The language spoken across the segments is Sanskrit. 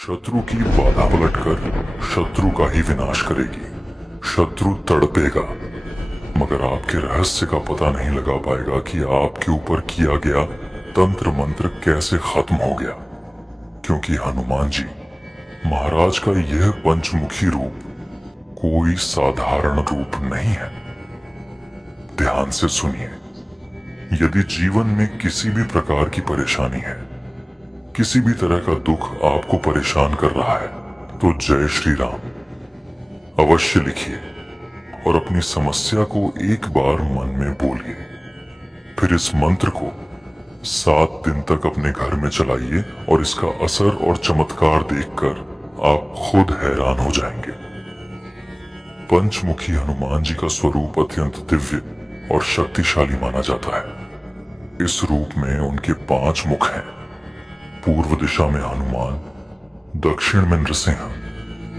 शत्रु की बाधा पलटकर शत्रु का ही विनाश करेगी। शत्रु तड़पेगा मगर आपके रहस्य का पता नहीं लगा पाएगा कि आपके ऊपर किया गया तंत्र मंत्र कैसे खत्म हो गया। क्योंकि हनुमान जी महाराज का यह पंचमुखी रूप कोई साधारण रूप नहीं है। ध्यान से सुनिए। यदि जीवन में किसी भी प्रकार की परेशानी है, किसी भी तरह का दुख आपको परेशान कर रहा है, तो जय श्री राम अवश्य लिखिए और अपनी समस्या को एक बार मन में बोलिए। फिर इस मंत्र को 7 दिन तक अपने घर में चलाइए और इसका असर और चमत्कार देखकर आप खुद हैरान हो जाएंगे। पंचमुखी हनुमान जी का स्वरूप अत्यंत दिव्य और शक्तिशाली माना जाता है। इस रूप में उनके 5 मुख हैं। पूर्व दिशा में हनुमान, दक्षिण में नृसिंह,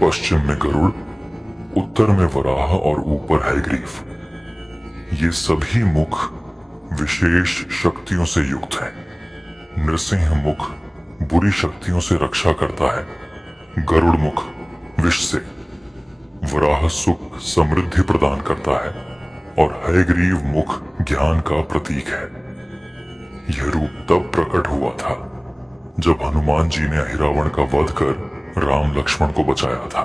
पश्चिम में गरुड़, उत्तर में वराह और ऊपर हयग्रीव। ये सभी मुख विशेष शक्तियों से युक्त हैं। नृसिंह मुख बुरी शक्तियों से रक्षा करता है, गरुड़ मुख विष से, वराह सुख समृद्धि प्रदान करता है और हयग्रीव मुख ज्ञान का प्रतीक है। यह रूप तब प्रकट हुआ था जब हनुमान जी ने अहिरावण का वध कर राम लक्ष्मण को बचाया था।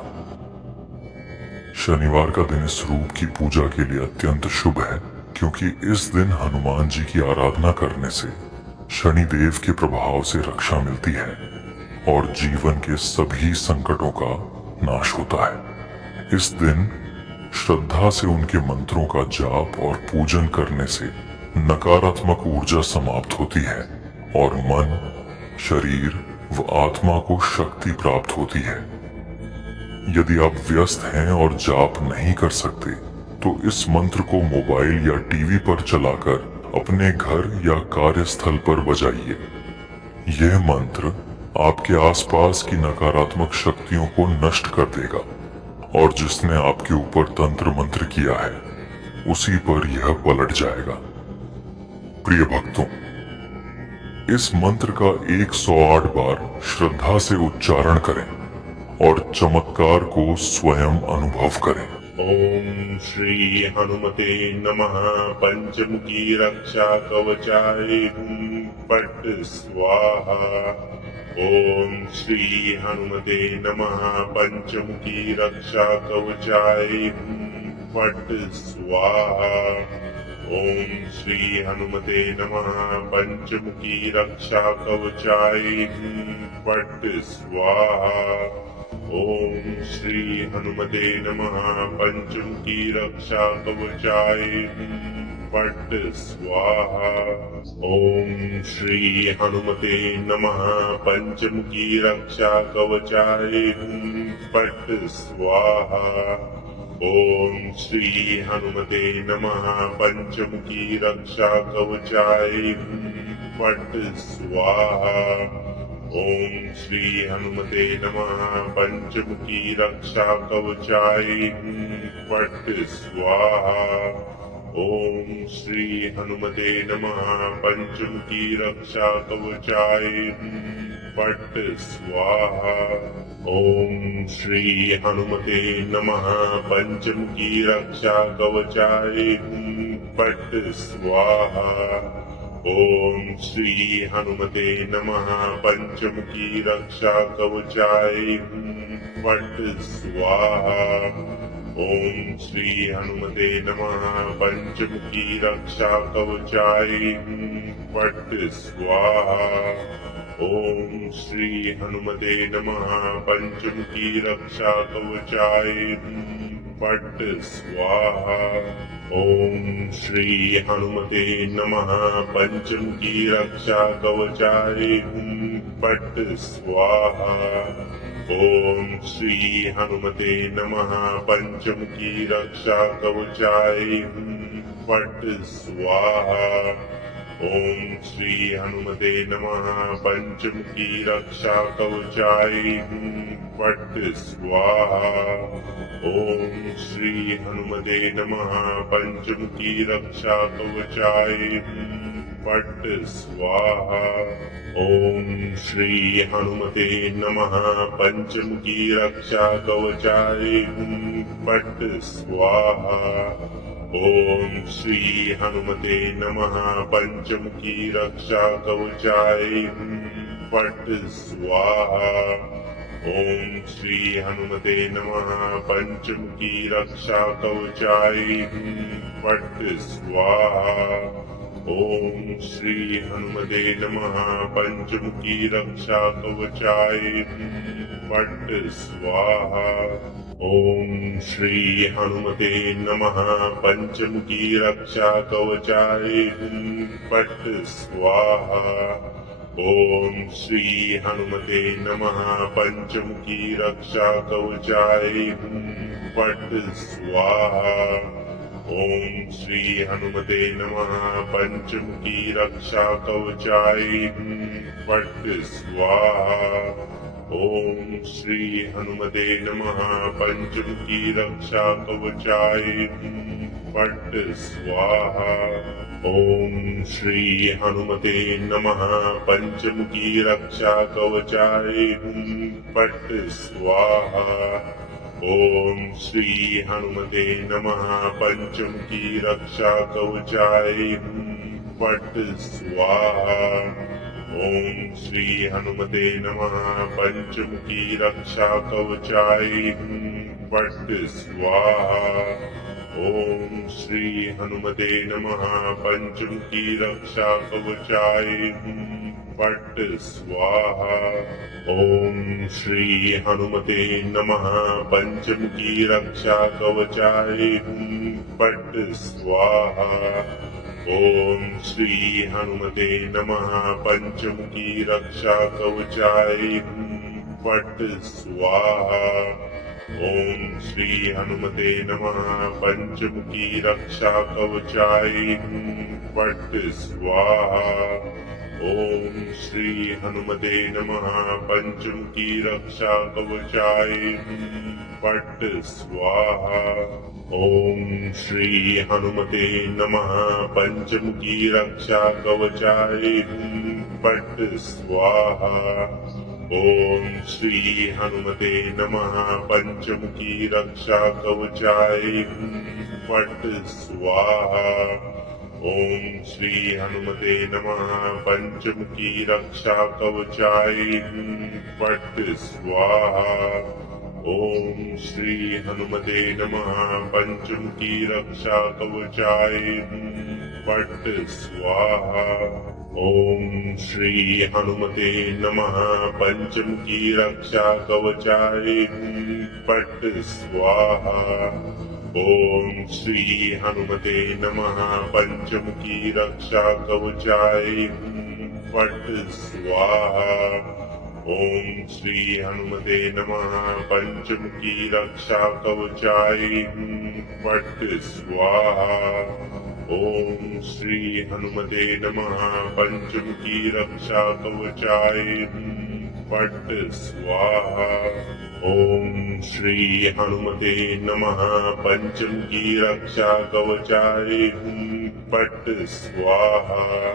शनिवार का दिन इस रूप की पूजा के लिए अत्यंत शुभ है, क्योंकि इस दिन हनुमान जी की आराधना करने से शनिदेव के प्रभाव से रक्षा मिलती है और जीवन के सभी संकटों का नाश होता है। इस दिन श्रद्धा से उनके मंत्रों का जाप और पूजन करने से नकारात्मक ऊर्जा समाप्त होती है और मन, शरीर व आत्मा को शक्ति प्राप्त होती है। यदि आप व्यस्त हैं और जाप नहीं कर सकते, तो इस मंत्र को मोबाइल या टीवी पर चलाकर अपने घर या कार्यस्थल पर बजाइए। यह मंत्र आपके आसपास की नकारात्मक शक्तियों को नष्ट कर देगा और जिसने आपके ऊपर तंत्र मंत्र किया है उसी पर यह पलट जाएगा। प्रिय भक्तों, इस मंत्र का 108 बार श्रद्धा से उच्चारण करें और चमत्कार को स्वयं अनुभव करें। ओम श्री हनुमते नमः। पंचमुखी रक्षा कवचाय पट स्वाहा। ओम श्री हनुमते नमः। पंचमुखी रक्षा कवचाय पट स्वाहा। ओम श्री हनुमते नमः। पंचमुखी रक्षा कवचाय पट स्वाहा। ओम श्री हनुमते नमः। पंचमुखी रक्षा कवचाय पट स्वाहा। ओम श्री हनुमते नमः। पंचमुखी रक्षा कवचाय पट स्वाहा। ओम श्री हनुमते नमः। पंचमुखी रक्षा कवचाय पट स्वाहा। ओम श्री हनुमते नमः। पंचमुखी रक्षा कवचाय पट स्वाहा। ओम श्री हनुमते नमः। पंचमुखी रक्षा कवचाय पट स्वाहा। ओम श्री हनुमते नमः। पंचमुखी रक्षा कवचाय पट स्वाहा। ओम श्री हनुमते नमः। पंचमुखी रक्षा कवचाय पट स्वाहा। ओम श्री हनुमते नमः। पंचमुखी रक्षा कवचाय पट स्वाहा। ओम श्री हनुमते नमः। पंचमुखी रक्षा कवचाय पट स्वाहा। ओम श्री हनुमते नमः। पंचमुखी रक्षा कवचाय पट स्वाहा। ओम श्री हनुमते नमः। पंचमुखी रक्षा कवचाय पट स्वाहा। ओम श्री हनुमते नमः। पंचमुखी रक्षा कवचाय पट स्वाहा। ओम श्री हनुमते नमः। पंचमुखी रक्षा कवचाय पट स्वाहा। ओम श्री हनुमते नमः पंचमुखी रक्षा कवचाय हुं पट स्वाहा। ओम श्री हनुमते नमः पंचमुखी रक्षा कवचाय हुं पट स्वाहा। ओम श्री हनुमते नमः पंचमुखी रक्षा कवचाय हुं पट स्वाहा। ओम श्री हनुमते नमः पंचमुखी रक्षा कवचाय हुं पट स्वाहा। ओम श्री हनुमते नमः पंचमुखी रक्षा कवचाय हुं पट स्वाहा। ओम श्री हनुमते नमः पंचमुखी रक्षा कवचाय हुं पट स्वाहा। ओम श्री हनुमते नमः पंचमुखी रक्षा कवचाय हुं पट स्वाहा। ओम श्री हनुमते नमः पंचमुखी रक्षा कवचाय हुं पट स्वाहा। ओम श्री हनुमते नमः पंचमुखी रक्षा कवचाय हुं पट स्वाहा। ओम श्री हनुमते नमः पंचमुखी रक्षा कवचाय हुं पट स्वाहा। ओम श्री हनुमते नमः पंचमुखी रक्षा कवचाय हुं पट स्वाहा। ओम श्री हनुमते नमः पंचमुखी रक्षा कवचाय हुं पट स्वाहा। ओम श्री हनुमते नमः पंचमुखी रक्षा कवचाय हुं पट स्वाहा। ओम श्री हनुमते नमः पंचमुखी रक्षा कवचाय हुं पट स्वाहा। ओम श्री हनुमते नमः पंचमुखी रक्षा कवचाय हुं पट स्वाहा। ओम श्री हनुमते नमः पंचमुखी रक्षा कवचाय हुं पट स्वाहा। ओम श्री हनुमते नमः पंचमुखी रक्षा कवचाय हुं पट स्वाहा। ओम श्री हनुमते नमः पंचमुखी रक्षा कवचाय हुं पट स्वाहा। ओम श्री हनुमते नमः पंचमुखी रक्षा कवचाय हुं पट स्वाहा। ओम श्री हनुमते नमः पंचमुखी रक्षा कवचाय हुं पट स्वाहा। ओम श्री हनुमते नमः पंचमुखी रक्षा कवचाय हुं पट स्वाहा। ओम श्री हनुमते नमः पंचमुखी रक्षा कवचाय हुं पट स्वाहा। ओम श्री हनुमते नमः पंचमुखी रक्षा कवचाय हुं पट स्वाहा। ओम श्री हनुमते नमः पंचमुखी रक्षा कवचाय हुं पट स्वाहा। ओम श्री हनुमते नमः पंचमुखी रक्षा कवचाय हुं पट स्वाहा।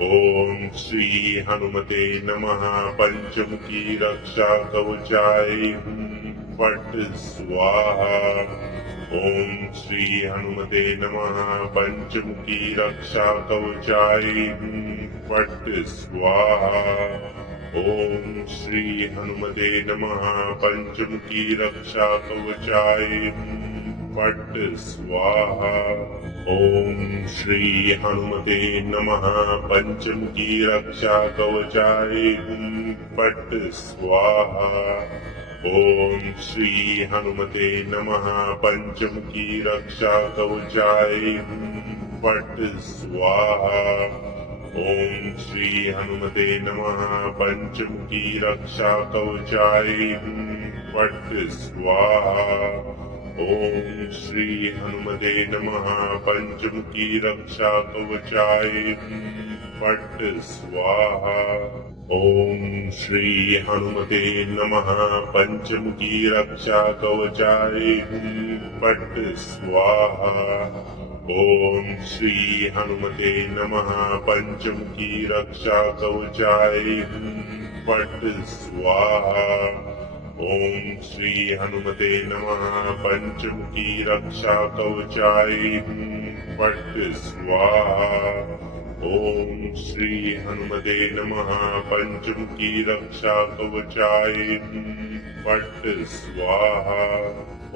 ओम श्री हनुमते नमः पंचमुखी रक्षा कवचाय हुं पट स्वाहा। ओम श्री हनुमते नमः पंचमुखी रक्षा कवचाय हुं पट स्वाहा। ओम श्री हनुमते नमः पंचमुखी रक्षा कवचाय हुं पट स्वाहा। ओम श्री हनुमते नमः पंचमुखी रक्षा कवचाय हुं पट स्वाहा। ओम श्री हनुमते नमः पंचमुखी रक्षा कवचाय हुं पट स्वाहा। ओम श्री हनुमते नमः पंचमुखी रक्षा कवचाय हुं पट स्वाहा। ओम श्री हनुमते नमः पंचमुखी रक्षा कवचाय हुं पट स्वाहा। ओम श्री हनुमते नमः पंचमुखी रक्षा कवचाय हुं पट स्वाहा। ओम श्री हनुमते नमः पंचमुखी रक्षा कवचाय पट स्वाहा। ओम श्री हनुमते नमः पंचमुखी रक्षा कवचाय पट स्वाहा। ओम श्री हनुमते नमः पंचमुखी रक्षा कवचाय पट स्वाहा।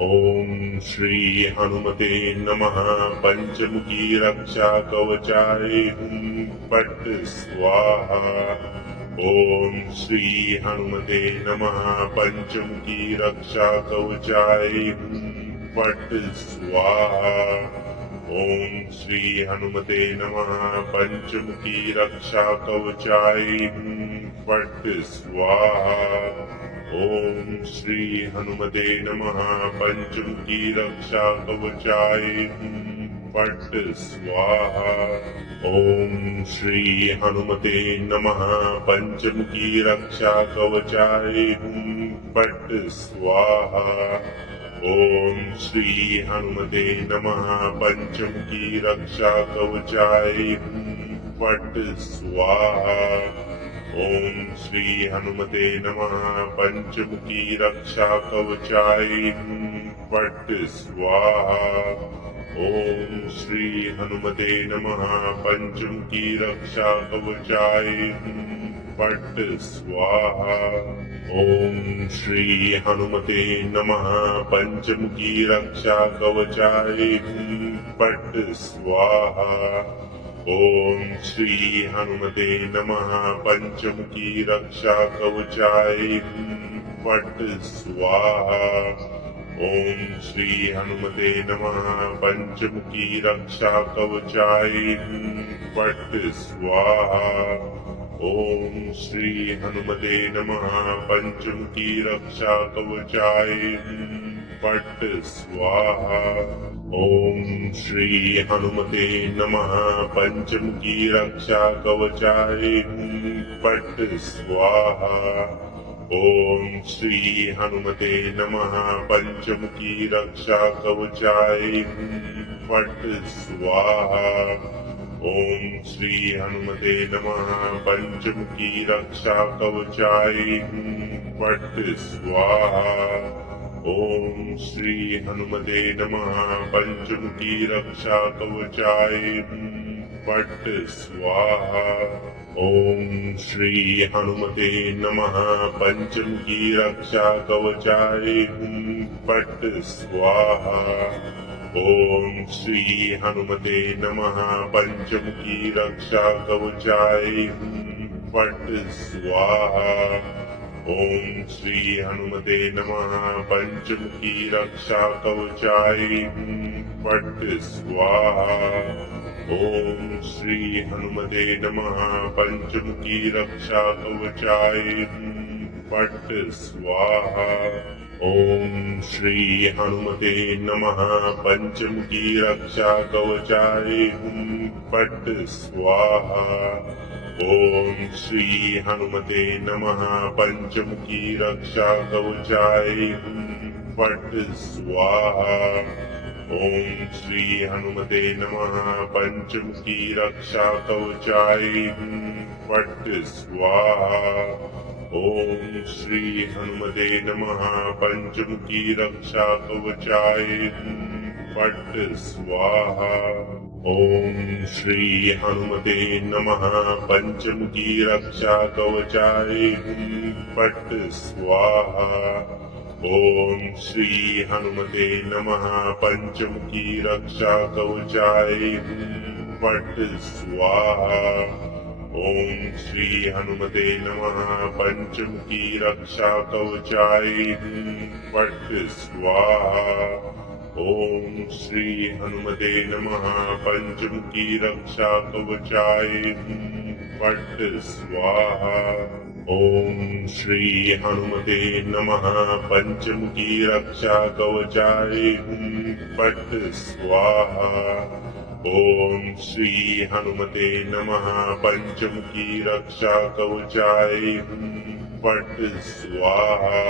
ओम श्री हनुमते नमः पंचमुखी रक्षा कवचाय पट स्वाहा। ओम श्री हनुमते नमः पंचमुखी रक्षा कवचाय पट स्वाहा। ओम श्री हनुमते नमः पंचमुखी रक्षा कवचाय पट स्वाहा। ओम श्री हनुमते नमः पंचमुखी रक्षा कवचाय पट स्वाहा। ओम श्री हनुमते नमः पंचमुखी रक्षा कवचाय पट स्वाहा। ओम श्री हनुमते नमः पंचमुखी रक्षा कवचाय पट स्वाहा। ओम श्री हनुमते नमः पंचमुखी रक्षा कवचाय पट स्वाहा। ओम श्री हनुमते नमः पंचमुखी रक्षा कवचाय पट स्वाहा। ओम श्री हनुमते नमः पंचमुखी रक्षा कवचाय पट स्वाहा। ओम श्री हनुमते नमः पंचमुखी रक्षा कवचाय पट स्वाहा। ओम श्री हनुमते नमः पंचमुखी रक्षा कवचाय पट स्वाहा। ओम श्री हनुमते नमः पंचमुखी रक्षा कवचाय पट स्वाहा। ओम श्री हनुमते नमः पंचमुखी रक्षा कवचाय पट स्वाहा। ओम श्री हनुमते नमः पंचमुखी रक्षा कवचाय पट स्वाहा। ओम श्री हनुमते नमः पंचमुखी रक्षा कवचाय पट स्वाहा। ओम श्री हनुमते नमः पंचमुखी रक्षा कवचाय पट स्वाहा। ओम श्री हनुमते नमः पंचमुखी रक्षा कवचाय पट स्वाहा। ओम श्री हनुमते नमः पंचमुखी रक्षा कवचाय पट स्वाहा। ओम श्री हनुमते नमः पंचमुखी रक्षा कवचाय पट स्वाहा। ओम श्री हनुमते नमः पंचमुखी रक्षा कवचाय पट स्वाहा। ओम श्री हनुमते नमः पंचमुखी रक्षा कवचाय पट स्वाहा। ओम श्री हनुमते नमः पंचमुखी रक्षा कवचाय पट स्वाहा। ओम श्री हनुमते नमः पंचमुखी रक्षा कवचाय पट स्वाहा। ओम श्री हनुमते नमः पंचमुखी रक्षा कवचाय पट स्वाहा। ओम श्री हनुमते नमः पंचमुखी रक्षा कवचाय पट स्वाहा। ओम श्री हनुमते नमः पंचमुखी रक्षा कवचाय पट स्वाहा। ओम श्री हनुमते नमः पंचमुखी रक्षा कवचाय पट स्वाहा। ओम श्री हनुमते नमः पंचमुखी रक्षा कवचाय पट स्वाहा। ओम श्री हनुमते नमः पंचमुखी रक्षा कवचाय पट स्वाहा। ओम श्री हनुमते नमः पंचमुखी रक्षा कवचाय पट स्वाहा।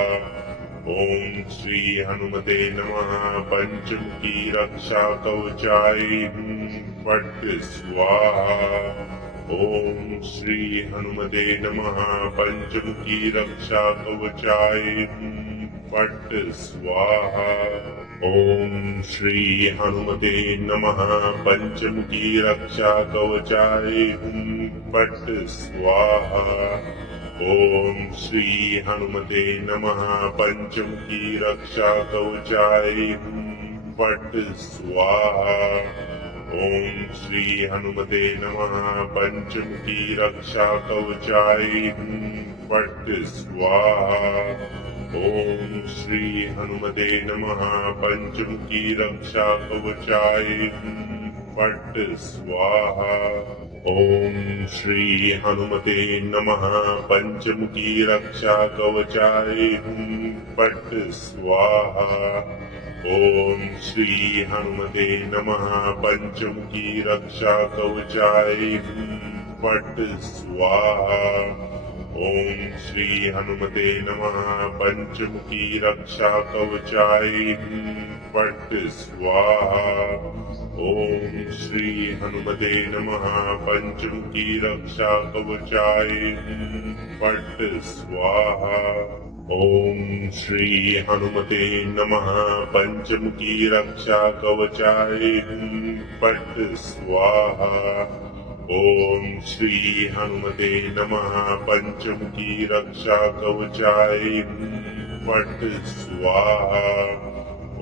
ओम श्री हनुमते नमः पंचमुखी रक्षा कवचाय फट स्वाहा। ओम श्री हनुमते नमः पंचमुखी रक्षा कवचाय फट स्वाहा। ओम श्री हनुमते नमः पंचमुखी रक्षा कवचाय फट स्वाहा। ओम श्री हनुमते नमः पंचमुखी रक्षा कवचाय फट स्वाहा। ओम श्री हनुमते नमः पंचमुखी रक्षा कवचाय फट स्वाहा। ओम श्री हनुमते नमः पंचमुखी रक्षा कवचाय फट स्वाहा। ओम श्री हनुमते नमः पंचमुखी रक्षा कवचाय फट स्वाहा। ओम श्री हनुमते नमः पंचमुखी रक्षा कवचाय फट स्वाहा। ओम श्री हनुमते नमः पंचमुखी रक्षा कवचाय फट स्वाहा। ओम श्री हनुमते नमः पंचमुखी रक्षा कवचाय फट स्वाहा। ओम श्री हनुमते नमः पंचमुखी रक्षा कवचाय फट स्वाहा। ओम श्री हनुमते नमः पंचमुखी रक्षा कवचाय फट स्वाहा।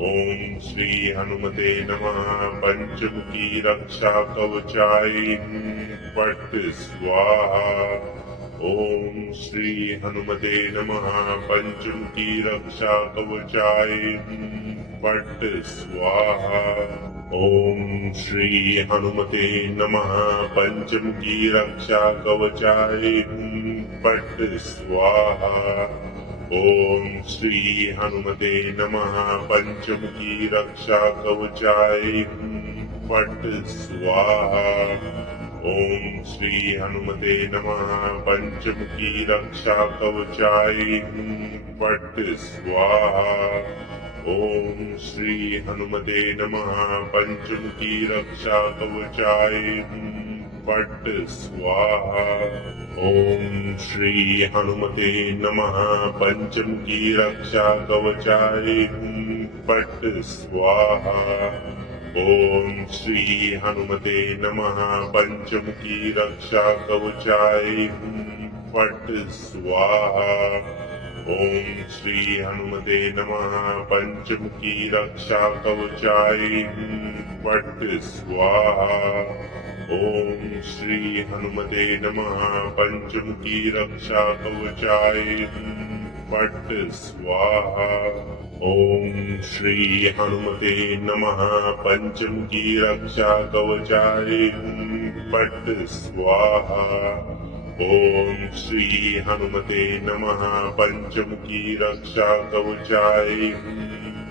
ओम श्री हनुमते नमः पंचमुखी रक्षा कवचाय फट स्वाहा। ओम श्री हनुमते नमः पंचमुखी रक्षा कवचाय फट स्वाहा। ओम श्री हनुमते नमः पंचमुखी रक्षा कवचाय फट स्वाहा। ओम श्री हनुमते नमः पंचमुखी रक्षा कवचाय फट स्वाहा। ओम श्री हनुमते नमः पंचमुखी रक्षा कवचाय फट स्वाहा। ओम श्री हनुमते नमः पंचमुखी रक्षा कवचाय फट स्वाहा। ओम श्री हनुमते नमः पंचमुखी रक्षा कवचाय फट स्वाहा। ओम श्री हनुमते नमः पंचमुखी रक्षा कवचाय फट स्वाहा। ओम श्री हनुमते नमः पंचमुखी रक्षा कवचाय फट स्वाहा। ओम श्री हनुमते नमः पंचमुखी रक्षा कवचाय फट स्वाहा। ओम श्री हनुमते नमः पंचमुखी रक्षा कवचाय फट स्वाहा। ओम श्री हनुमते नमः पंचमुखी रक्षा कवचाय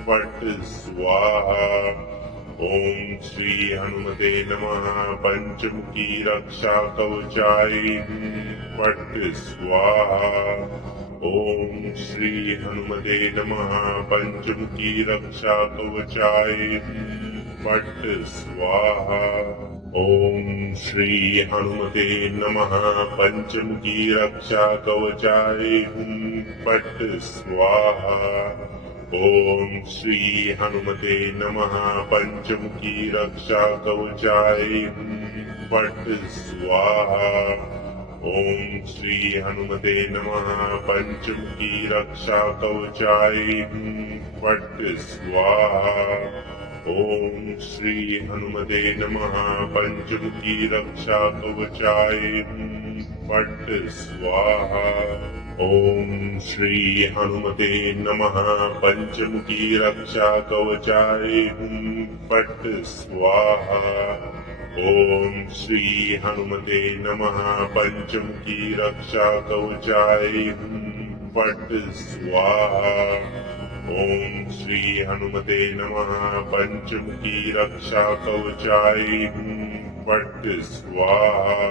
फट स्वाहा। ओम श्री हनुमते नमः पंचमुखी रक्षा कवचाय फट स्वाहा। ओम श्री हनुमते नमः पंचमुखी रक्षा कवचाय फट स्वाहा। ओम श्री हनुमते नमः पंचमुखी रक्षा कवचाय फट स्वाहा। ओम श्री हनुमते नमः पंचमुखी रक्षा कवचाय फट स्वाहा। ओम श्री हनुमते नमः पंचमुखी रक्षा कवचाय फट स्वाहा। ओम श्री हनुमते नमः पंचमुखी रक्षा कवचाय फट स्वाहा। ओम श्री हनुमते नमः पंचमुखी रक्षा कवचाय फट स्वाहा। ओम श्री हनुमते नमः पंचमुखी रक्षा कवचाय फट स्वाहा। ओम श्री हनुमते नमः पंचमुखी रक्षा कवचाय फट स्वाहा।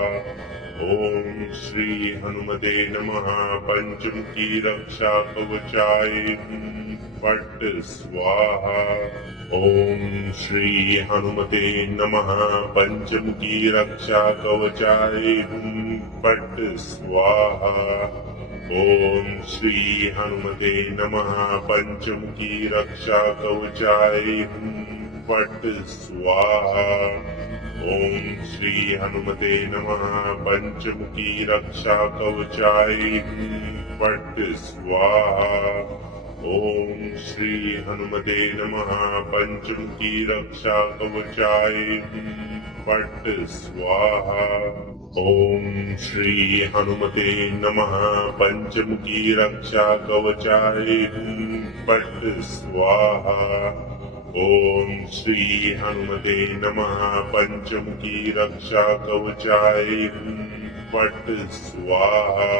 ओम श्री हनुमते नमः पंचमुखी रक्षा कवचाय पट स्वाहा। ओम श्री हनुमते नमः पंचमुखी रक्षा कवचाय हुं पट स्वाहा। ओम श्री हनुमते नमः पंचमुखी रक्षा कवचाय हुं पट स्वाहा। ओम श्री हनुमते नमः पंचमुखी रक्षा कवचाय हुं पट स्वाहा। ओम श्री हनुमते नमः पंचमुखी रक्षा कवचाय हुं पट स्वाहा। ओम श्री हनुमते नमः पंचमुखी रक्षा कवचाय हुं पट स्वाहा। ओम श्री हनुमते नमः पंचमुखी रक्षा कवचाय हुं पट स्वाहा।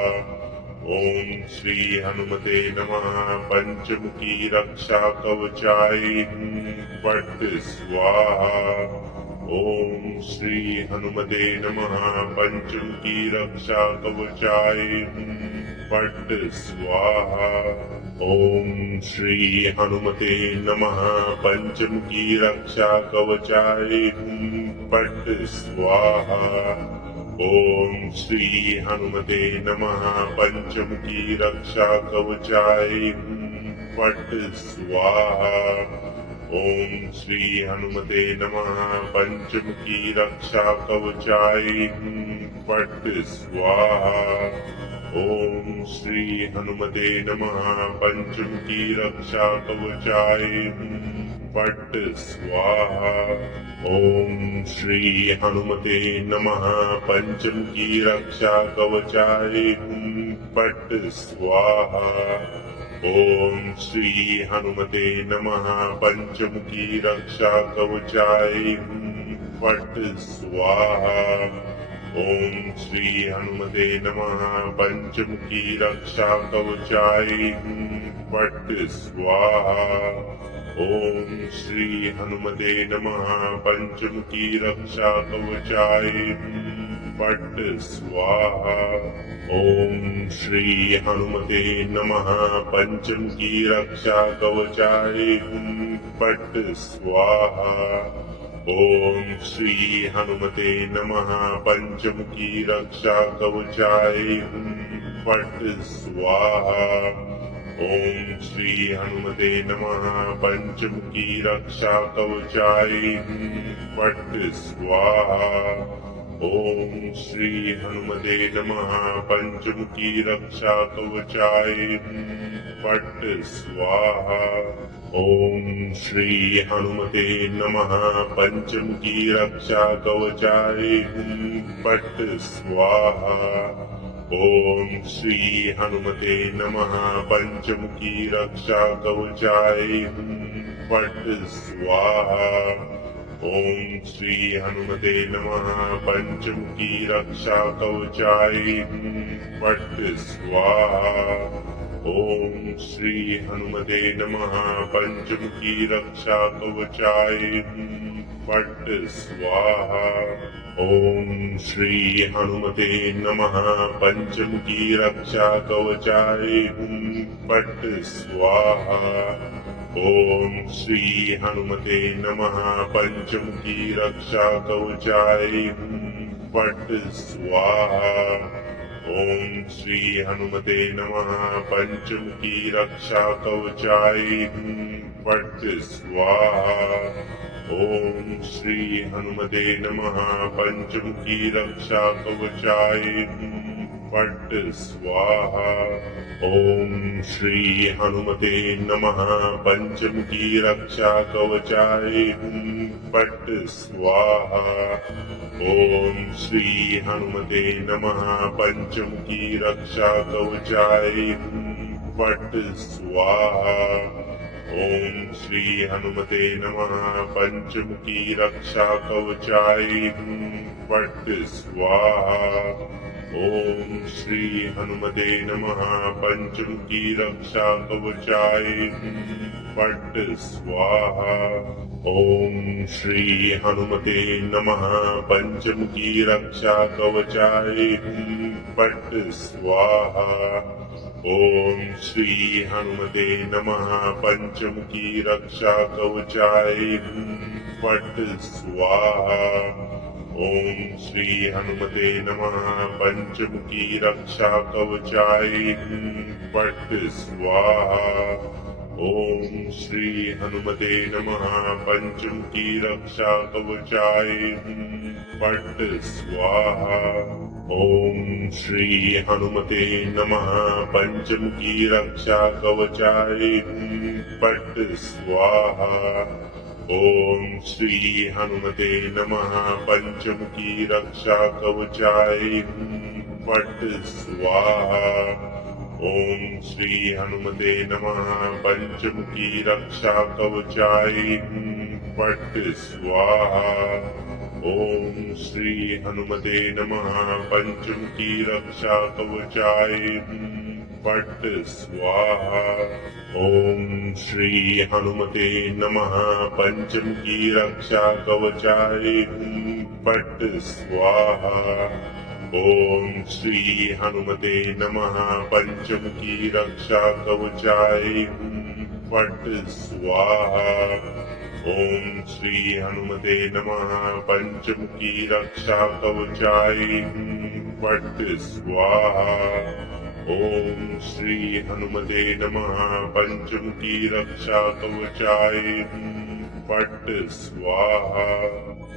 ओम श्री हनुमते नमः पंचमुखी रक्षा कवचाय हुं पट स्वाहा। ओम श्री हनुमते नमः पंचमुखी रक्षा कवचाय हुं पट स्वाहा। ओम श्री हनुमते नमः पंचमुखी रक्षा कवचाय हुं पट स्वाहा। ओम श्री हनुमते नमः पंचमुखी रक्षा कवचाय हुं पट स्वाहा। ओम श्री हनुमते नमः पंचमुखी रक्षा कवचाय हुं पट स्वाहा। ओम श्री हनुमते नमः पंचमुखी रक्षा कवचाय हुं पट स्वाहा। ओम श्री हनुमते नमः पंचमुखी रक्षा कवचाय हुं पट स्वाहा। ओम श्री हनुमते नमः पंचमुखी रक्षा कवचाय हुं पट स्वाहा। ओम श्री हनुमते नमः पंचमुखी रक्षा कवचाय हुं पट स्वाहा। ओम श्री हनुमते नमः पंचमुखी रक्षा कवचाय हुं पट स्वाहा। ओम श्री हनुमते नमः पंचमुखी रक्षा कवचाय हुं पट स्वाहा। ओम श्री हनुमते नमः पंचमुखी रक्षा कवचाय हुं पट स्वाहा। ओम श्री हनुमते नमः पंचमुखी रक्षा कवचाय हुं पट स्वाहा। ओम श्री हनुमते नमः पंचमुखी रक्षा कवचाय हुं पट स्वाहा। ओम श्री हनुमते नमः पंचमुखी रक्षा कवचाय हुं पट स्वाहा। ओम श्री हनुमते नमः पंचमुखी रक्षा कवचाय हुं पट स्वाहा। ओम श्री हनुमते नमः पंचमुखी रक्षा कवचाय हुं पट स्वाहा। ओम श्री हनुमते नमः पंचमुखी रक्षा कवचाय हुं पट स्वाहा। ओम श्री हनुमते नमः पंचमुखी रक्षा कवचाय हुं पट स्वाहा। ओम श्री हनुमते नमः पंचमुखी रक्षा कवचाय हुं पट स्वाहा। ओम श्री हनुमते नमः पंचमुखी रक्षा कवचाय हुं पट स्वाहा। ओम श्री हनुमते नमः पंचमुखी रक्षा कवचाय हुं पट स्वाहा। ओम श्री हनुमते नमः पंचमुखी रक्षा कवचाय हुं पट स्वाहा। ओम श्री हनुमते नमः पंचमुखी रक्षा कवचाय हुं पट स्वाहा। ओम श्री हनुमते नमः पंचमुखी रक्षा कवचाय हुं पट स्वाहा। ओम श्री हनुमते नमः पंचमुखी रक्षा कवचाय पट स्वाहा। ओम श्री हनुमते नमः पंचमुखी रक्षा कवचाय पट स्वाहा। ओम श्री हनुमते नमः पंचमुखी रक्षा कवचाय पट स्वाहा। ओम श्री हनुमते नमः पंचमुखी रक्षा कवचाय पट स्वाहा। ओम श्री हनुमते नमः पंचमुखी रक्षा कवचाय पट स्वाहा। ओम श्री हनुमते नमः पंचमुखी रक्षा कवचाय पट स्वाहा। ओम श्री हनुमते नमः पंचमुखी रक्षा कवचाय पट स्वाहा। ओम श्री हनुमते नमः पंचमुखी रक्षा कवचाय पट स्वाहा। ओम श्री हनुमते नमः पंचमुखी रक्षा कवचाय पट स्वाहा। ओम श्री हनुमते नमः पंचमुखी रक्षा कवचाय पट स्वाहा। ओम श्री हनुमते नमः पंचमुखी रक्षा कवचाय पट स्वाहा। ओम श्री हनुमते नमः पंचमुखी रक्षा कवचाय पट स्वाहा। ओम श्री हनुमते नमः पंचमुखी रक्षा कवचाय पट स्वाहा।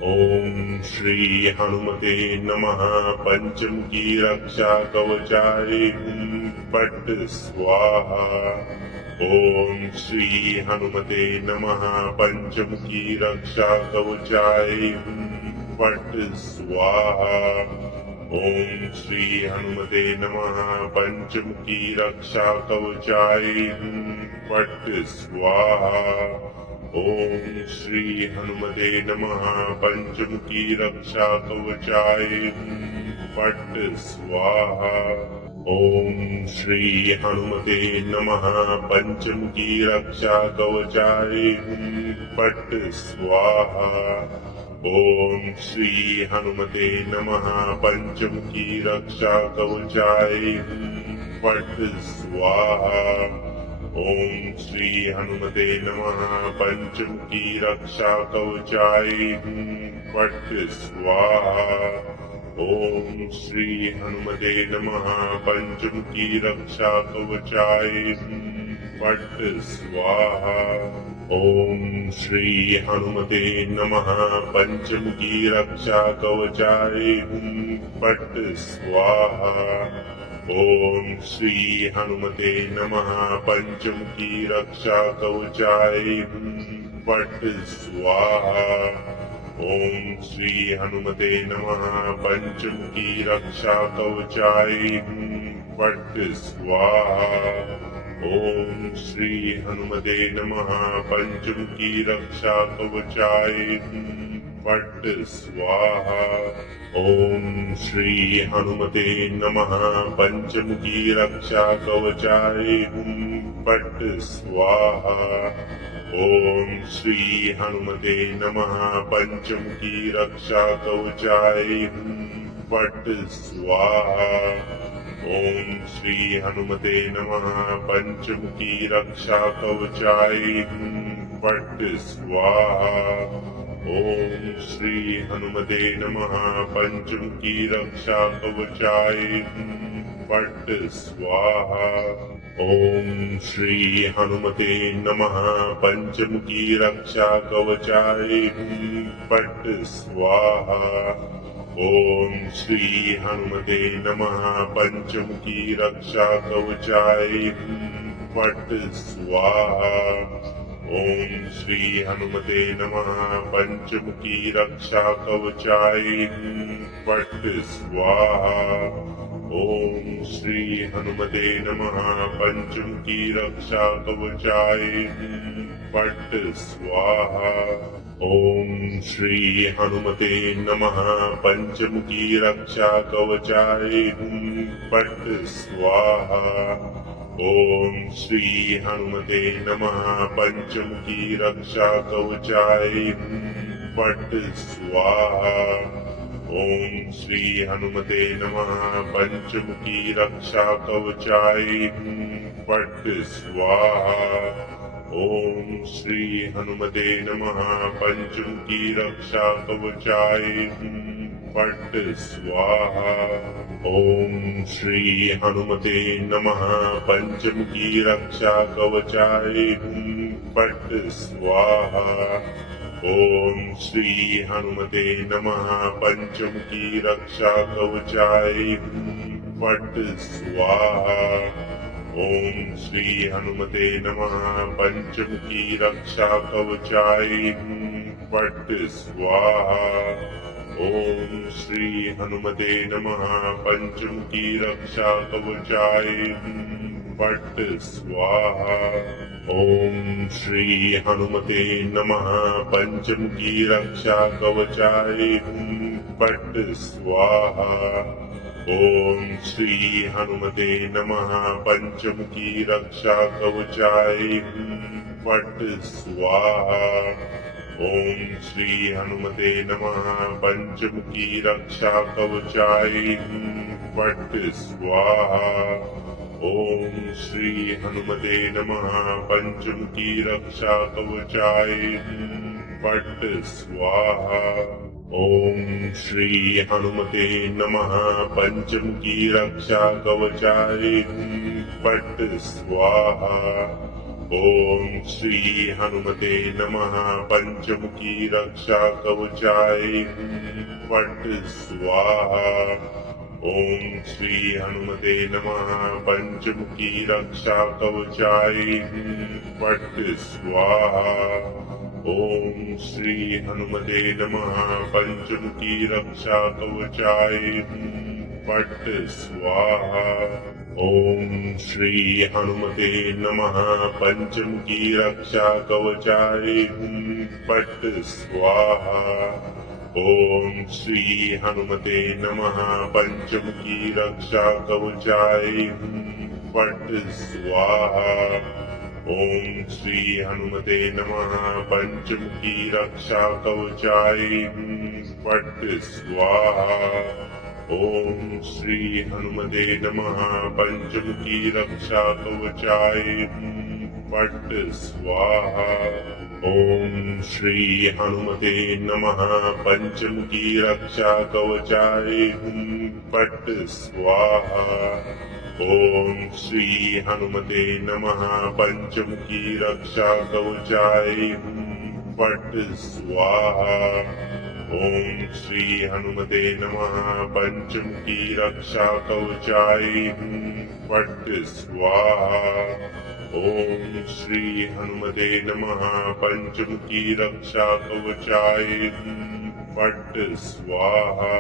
ओम श्री हनुमते नमः पंचमुखी रक्षा कवचाय पट स्वाहा। ओम श्री हनुमते नमः पंचमुखी रक्षा कवचाय पट स्वाहा। ओम श्री हनुमते नमः पंचमुखी रक्षा कवचाय पट स्वाहा। ओम श्री हनुमते नमः पंचमुखी रक्षा कवचाय पट स्वाहा। ओम श्री हनुमते नमः पंचमुखी रक्षा कवचाय पट स्वाहा। ओम श्री हनुमते नमः पंचमुखी रक्षा कवचाय पट स्वाहा। ओम श्री हनुमते नमः पंचमुखी रक्षा कवचाय पट स्वाहा। ओम श्री हनुमते नमः पंचमुखी रक्षा कवचाय पट स्वाहा। ओम श्री हनुमते नमः पंचमुखी रक्षा कवचाय पट स्वाहा। ओम श्री हनुमते नमः पंचमुखी रक्षा कवचाय पट स्वाहा। ओम श्री हनुमते नमः पंचमुखी रक्षा कवचाय पट स्वाहा। ओम श्री हनुमते नमः पंचमुखी रक्षा कवचाय पट स्वाहा। ओम श्री हनुमते नमः पंचमुखी रक्षा कवचाय पट स्वाहा। ओम श्री हनुमते नमः पंचमुखी रक्षा कवचाय पट स्वाहा। ओम श्री हनुमते नमः पंचमुखी रक्षा कवचाय पट स्वाहा। ओम श्री हनुमते नमः पंचमुखी रक्षा कवचाय पट स्वाहा। ओम श्री हनुमते नमः पंचमुखी रक्षा कवचाय पट स्वाहा। ओम श्री हनुमते नमः पंचमुखी रक्षा कवचाय पट स्वाहा। ओम श्री हनुमते नमः पंचमुखी रक्षा कवचाय पट स्वाहा। ओम श्री हनुमते नमः पंचमुखी रक्षा कवचाय पट स्वाहा। ओम श्री हनुमते नमः पंचमुखी रक्षा कवचाय पट स्वाहा। ओम श्री हनुमते नमः पंचमुखी रक्षा कवचाय पट स्वाहा। ओम श्री हनुमते नमः पंचमुखी रक्षा कवचाय पट स्वाहा। ओम श्री हनुमते नमः पंचमुखी रक्षा कवचाय पट स्वाहा। ओम श्री हनुमते नमः पंचमुखी रक्षा कवचाय पट स्वाहा। ओम श्री हनुमते नमः पंचमुखी रक्षा कवचाय पट स्वाहा। ओम श्री हनुमते नमः पंचमुखी रक्षा कवचाय पट स्वाहा। ओम श्री हनुमते नमः पंचमुखी रक्षा कवचाय पट स्वाहा। ओम श्री हनुमते नमः पंचमुखी रक्षा कवचाय पट स्वाहा। ओम श्री हनुमते नमः पंचमुखी रक्षा कवचाय पट स्वाहा। ओम श्री हनुमते नमः पंचमुखी रक्षा कवचाय पट स्वाहा। ओम श्री हनुमते नमः पंचमुखी रक्षा कवचाय पट स्वाहा। ओम श्री हनुमते नमः पंचमुखी रक्षा कवचाय पट स्वाहा। ओम श्री हनुमते नमः पंचमुखी रक्षा कवचाय पट स्वाहा। ओम श्री हनुमते नमः पंचमुखी रक्षा कवचाय पट स्वाहा। ओम श्री हनुमते नमः पंचमुखी रक्षा कवचाय पट स्वाहा। ओम श्री हनुमते नमः पंचमुखी रक्षा कवचाय पट स्वाहा। ओम श्री हनुमते नमः पंचमुखी रक्षा कवचाय पट स्वाहा। ओम श्री हनुमते नमः पंचमुखी रक्षा कवचाय पट स्वाहा। ओम श्री हनुमते नमः पंचमुखी रक्षा कवचाय पट स्वाहा। ओम श्री हनुमते नमः पंचमुखी रक्षा कवचाय पट स्वाहा। ओम श्री हनुमते नमः पंचमुखी रक्षा कवचाय पट स्वाहा। ओम श्री हनुमते नमः पंचमुखी रक्षा कवचाय पट स्वाहा। ओम श्री हनुमते नमः पंचमुखी रक्षा कवचाय पट स्वाहा।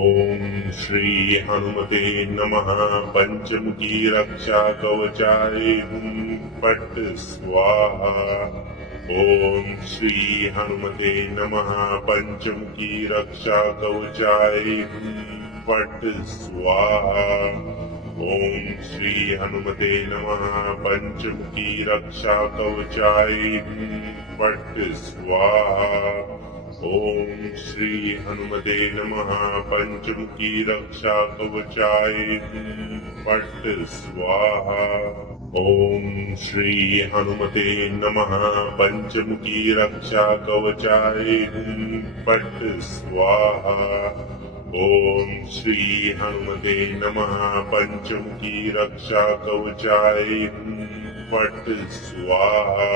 ओम श्री हनुमते नमः पंचमुखी रक्षा कवचाय पट स्वाहा। ओम श्री हनुमते नमः पंचमुखी रक्षा कवचाय पट स्वाहा। ओम श्री हनुमते नमः पंचमुखी रक्षा कवचाय पट स्वाहा। ओम श्री हनुमते नमः पंचमुखी रक्षा कवचाय पट स्वाहा। ओम श्री हनुमते नमः पंचमुखी रक्षा कवचाय पट स्वाहा। ओम श्री हनुमते नमः पंचमुखी रक्षा कवचाय पट स्वाहा।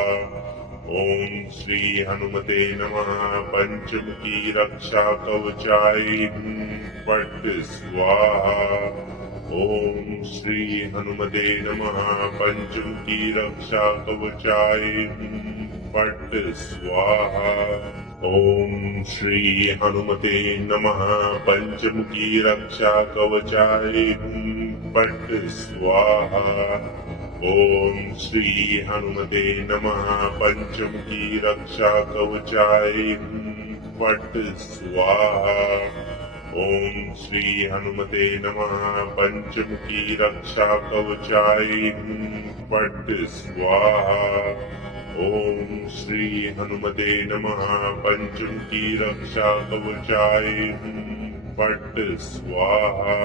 ओम श्री हनुमते नमः पंचमुखी रक्षा कवचाय पट स्वाहा। ओम श्री हनुमते नमः पंचमुखी रक्षा कवचाय पट स्वाहा। ओम श्री हनुमते नमः पंचमुखी रक्षा कवचाय पट स्वाहा। ओम श्री हनुमते नमः पंचमुखी रक्षा कवचाय पट स्वाहा। ओम श्री हनुमते नमः पंचमुखी रक्षा कवचाय पट स्वाहा। ओम श्री हनुमते नमः पंचमुखी रक्षा कवचाय पट स्वाहा।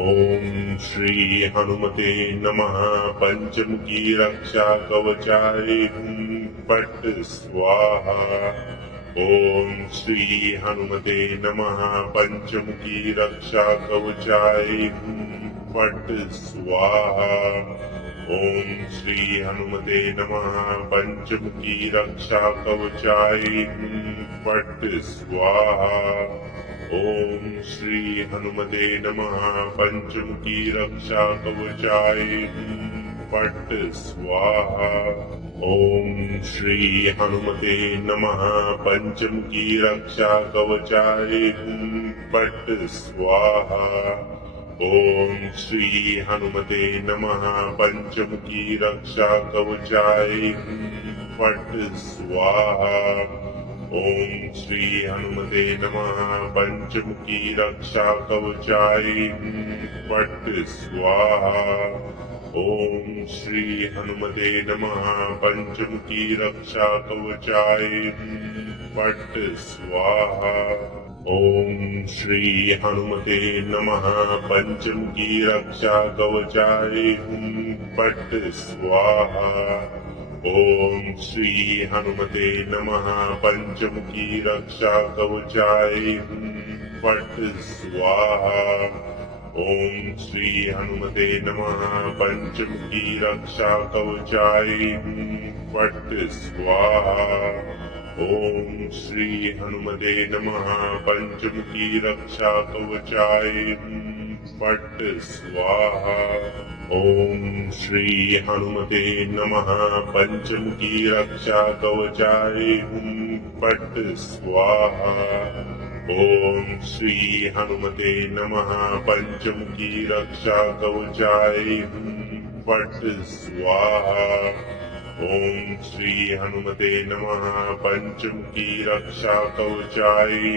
ओम श्री हनुमते नमः पंचमुखी रक्षा कवचाय पट स्वाहा। ओम श्री हनुमते नमः पंचमुखी रक्षा कवचाय पट स्वाहा। ओम श्री हनुमते नमः पंचमुखी रक्षा कवचाय पट स्वाहा। ओम श्री हनुमते नमः पंचमुखी रक्षा कवचाय पट स्वाहा। ओम श्री हनुमते नमः पंचमुखी रक्षा कवचाय पट स्वाहा। ओम श्री हनुमते नमः पंचमुखी रक्षा कवचाय पट स्वाहा। ओम श्री हनुमते नमः पंचमुखी रक्षा कवचाय पट स्वाहा। ओम श्री हनुमते नमः पंचमुखी रक्षा कवचाय पट स्वाहा। ओम श्री हनुमते नमः पंचमुखी रक्षा कवचाय पट स्वाहा। ओम श्री हनुमते नमः पंचमुखी रक्षा कवचाय पट स्वाहा। ओम श्री हनुमते नमः पंचमुखी रक्षा कवचाय पट स्वाहा। ओम श्री हनुमते नमः पंचमुखी रक्षा कवचाय पट स्वाहा। ओम श्री हनुमते नमः पंचमुखी रक्षा कवचाय पट स्वाहा। ओम श्री हनुमते नमः पंचमुखी रक्षा कवचाय पट स्वाहा। ओम श्री हनुमते नमः पंचमुखी रक्षा कवचाय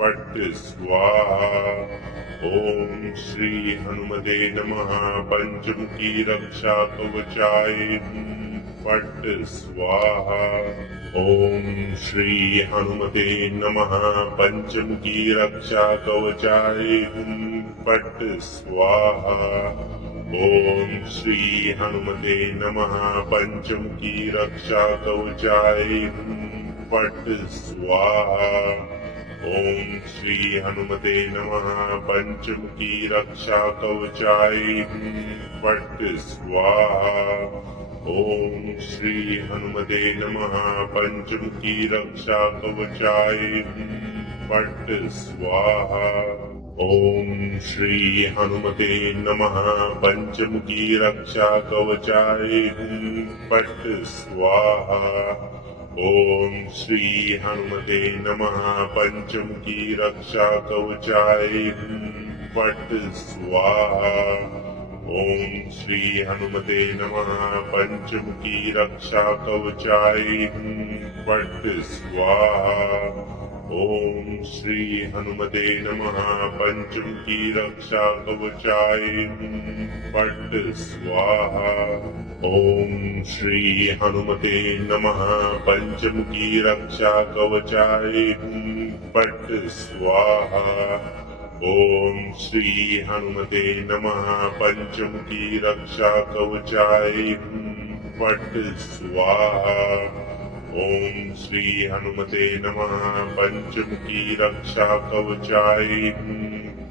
पट स्वाहा। ओम श्री हनुमते नमः पंचमुखी रक्षा कवचाय पट स्वाहा। ओम श्री हनुमते नमः पंचमुखी रक्षा कवचाय पट स्वाहा। ओम श्री हनुमते नमः पंचमुखी रक्षा कवचाय पट स्वाहा। ओम श्री हनुमते नमः पंचमुखी रक्षा कवचाय पट स्वाहा। ओम श्री हनुमते नमः पंचमुखी रक्षा कवचाय पट स्वाहा। ओम श्री हनुमते नमः पंचमुखी रक्षा कवचाय पट स्वाहा। ओम श्री हनुमते नमः पंचमुखी रक्षा कवचाय पट स्वाहा। ओम श्री हनुमते नमः पंचमुखी रक्षा कवचाय पट स्वाहा। ओम श्री हनुमते नमः पंचमुखी रक्षा कवचाय पट स्वाहा। ओम श्री हनुमते नमः पंचमुखी रक्षा कवचाय पट स्वाहा। ओम श्री हनुमते नमः पंचमुखी रक्षा कवचाय पट स्वाहा। ओम श्री हनुमते नमः पंचमुखी रक्षा कवचाय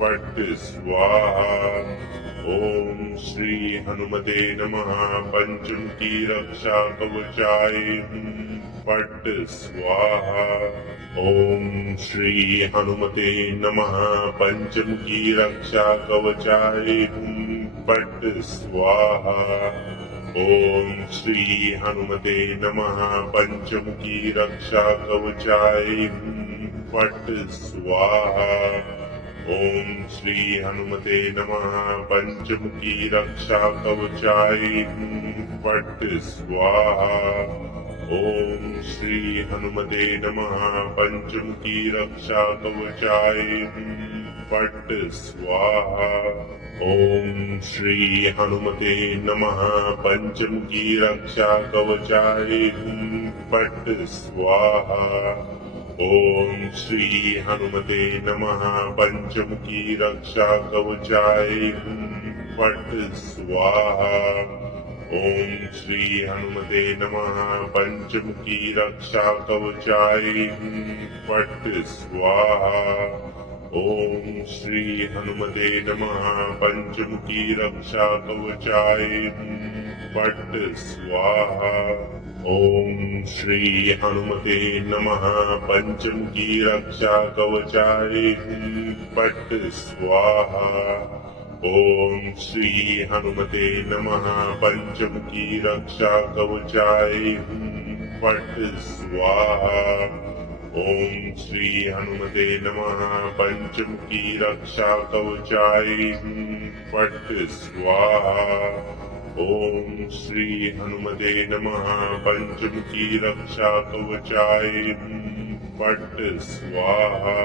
पट स्वाहा। ओम श्री हनुमते नमः पंचमुखी रक्षा कवचाय पट स्वाहा। ओम श्री हनुमते नमः पंचमुखी रक्षा कवचाय पट स्वाहा। ओम श्री हनुमते नमः पंचमुखी रक्षा कवचाय पट स्वाहा। ओम श्री हनुमते नमः पंचमुखी रक्षा कवचाय पट स्वाहा। ओम श्री हनुमते नमः पंचमुखी रक्षा कवचाय पट स्वाहा। ओम श्री हनुमते नमः पंचमुखी रक्षा कवचाय पट स्वाहा। ओम श्री हनुमते नमः पंचमुखी रक्षा कवचाय पट स्वाहा। ओम श्री हनुमते नमः पंचमुखी रक्षा कवचाय पट स्वाहा। ओम श्री हनुमते नमः पंचमुखी रक्षा कवचाय पट स्वाहा। ओम श्री हनुमते नमः पंचमुखी रक्षा कवचाय पट स्वाहा। ओम श्री हनुमते नमः पंचमुखी रक्षा कवचाय पट स्वाहा। ओम श्री हनुमते नमः पंचमुखी रक्षा कवचाय पट स्वाहा। ओम श्री हनुमते नमः पंचमुखी रक्षा कवचाय पट स्वाहा।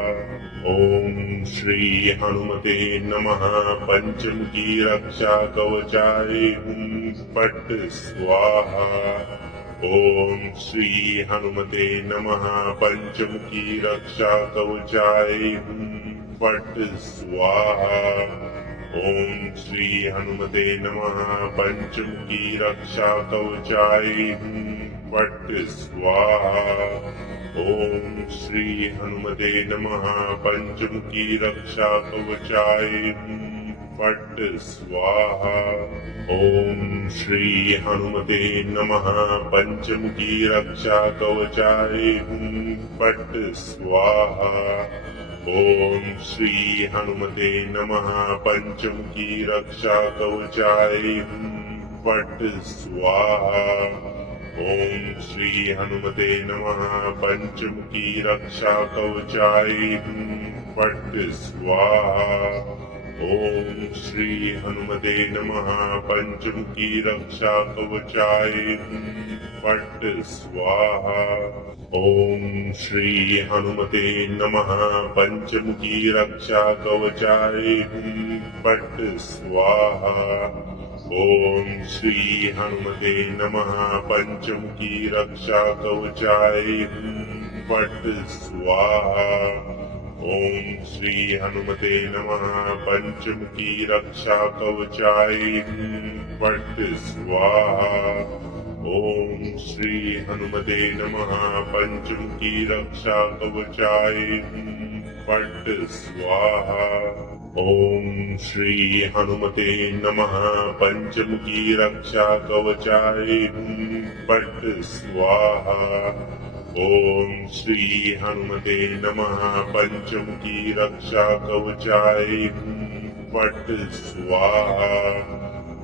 ओम श्री हनुमते नमः पंचमुखी रक्षा कवचाय पट स्वाहा। ओम श्री हनुमते नमः पंचमुखी रक्षा कवचाय पट स्वाहा। ओम श्री हनुमते नमः पंचमुखी रक्षा कवचाय पट स्वाहा। ओम श्री हनुमते नमः पंचमुखी रक्षा कवचाय पट स्वाहा। ओम श्री हनुमते नमः पंचमुखी रक्षा कवचाय पट स्वाहा। ओम श्री हनुमते नमः पंचमुखी रक्षा कवचाय पट स्वाहा। ओम श्री हनुमते नमः पंचमुखी रक्षा कवचाय पट स्वाहा। ओम श्री हनुमते नमः पंचमुखी रक्षा कवचाय पट स्वाहा। ओम श्री हनुमते नमः पंचमुखी रक्षा कवचाय पट स्वाहा। ओम श्री हनुमते नमः पंचमुखी रक्षा कवचाय पट स्वाहा। ओम श्री हनुमते नमः पंचमुखी रक्षा कवचाय पट स्वाहा। ओम श्री हनुमते नमः पंचमुखी रक्षा कवचाय पट स्वाहा। ओम श्री हनुमते नमः पंचमुखी रक्षा कवचाय पट स्वाहा। ओम श्री हनुमते नमः पंचमुखी रक्षा कवचाय पट स्वाहा।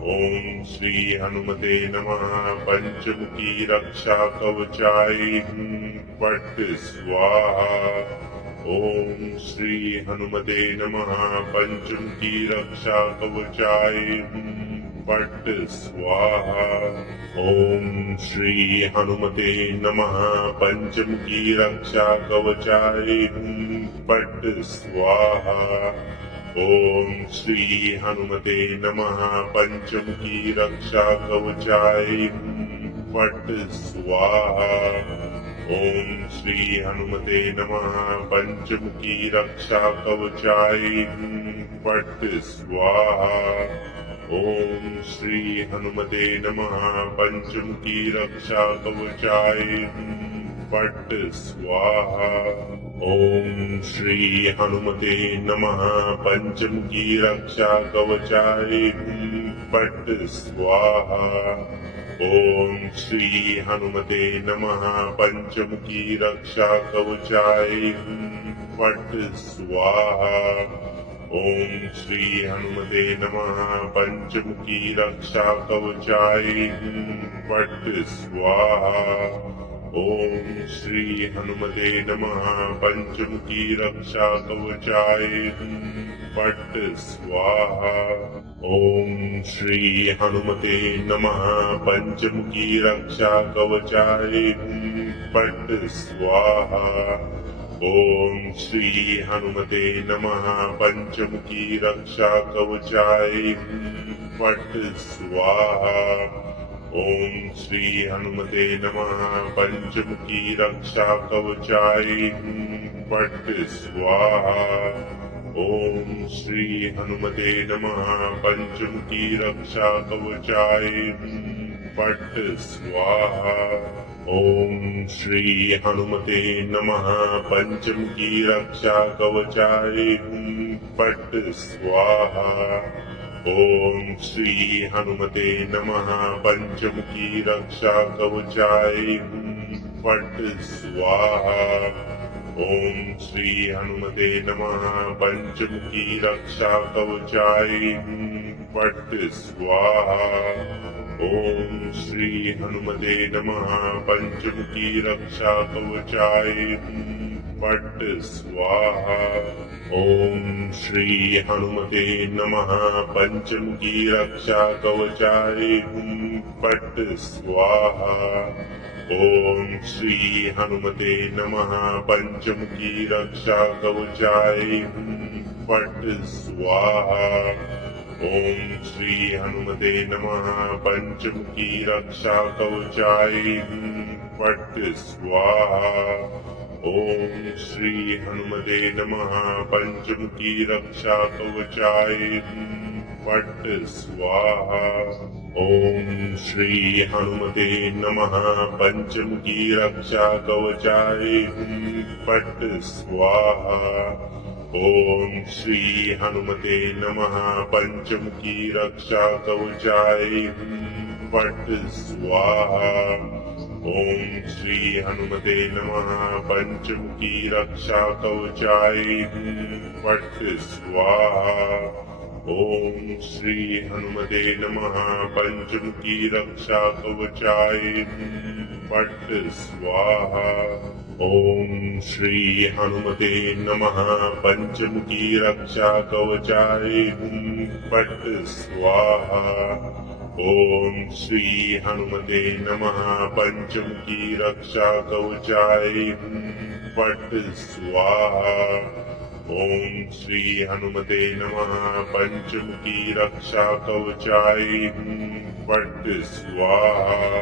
ओम श्री हनुमते नमः पंचमुखी रक्षा कवचाय पट स्वाहा। ओम श्री हनुमते नमः पंचमुखी रक्षा कवचाय पट स्वाहा। ओम श्री हनुमते नमः पंचमुखी रक्षा कवचाय पट स्वाहा। ओम श्री हनुमते नमः पंचमुखी रक्षा कवचाय पट स्वाहा। ओम श्री हनुमते नमः पंचमुखी रक्षा कवचाय पट स्वाहा। ओम श्री हनुमते नमः पंचमुखी रक्षा कवचाय पट स्वाहा। ओम श्री हनुमते नमः पंचमुखी रक्षा कवचाय हुं फट् स्वाहा। ओम श्री हनुमते नमः पंचमुखी रक्षा कवचाय हुं फट् स्वाहा। ओम श्री हनुमते नमः पंचमुखी रक्षा कवचाय हुं फट् स्वाहा। ओम श्री हनुमते नमः पंचमुखी रक्षा कवचाय हुं फट् स्वाहा। ओम श्री हनुमते नमः पंचमुखी रक्षा कवचाय हुं फट् स्वाहा। ओम श्री हनुमते नमः पंचमुखी रक्षा कवचाय हुं फट् स्वाहा। ओम श्री हनुमते नमः पंचमुखी रक्षा कवचाय हुं फट् स्वाहा। ओम श्री हनुमते नमः पंचमुखी रक्षा कवचाय हुं फट् स्वाहा। ओम श्री हनुमते नमः पंचमुखी रक्षा कवचाय हुं फट् स्वाहा। ओम श्री हनुमते नमः पंचमुखी रक्षा कवचाय हुं फट् स्वाहा। ओम श्री हनुमते नमः पंचमुखी रक्षा कवचाय हुं फट् स्वाहा। ओम श्री हनुमते नमः पंचमुखी रक्षा कवचाय हुं फट् स्वाहा। ओम श्री हनुमते नमः पंचमुखी रक्षा कवचाय हुं फट् स्वाहा। ओम श्री हनुमते नमः पंचमुखी रक्षा कवचाय हुं फट् स्वाहा। ओम श्री हनुमते नमः पंचमुखी रक्षा कवचाय हुं फट् स्वाहा। ओम श्री हनुमते नमः पंचमुखी रक्षा कवचाय हुं फट् स्वाहा। ओम श्री हनुमते नमः पंचमुखी रक्षा कवचाय हुं फट् स्वाहा। ओम श्री हनुमते नमः पंचमुखी रक्षा कवचाय हुं फट् स्वाहा। ओम श्री हनुमते नमः पंचमुखी रक्षा कवचाय हुं फट् स्वाहा। ओम श्री हनुमते नमः पंचमुखी रक्षा कवचाय हुं फट् स्वाहा। ओम श्री हनुमते नमः पंचमुखी रक्षा कवचाय हुं फट् स्वाहा। ओम श्री हनुमते नमः पंचमुखी रक्षा कवचाय हुं फट् स्वाहा। ओम श्री हनुमते नमः पंचमुखी रक्षा कवचाय हुं फट् स्वाहा।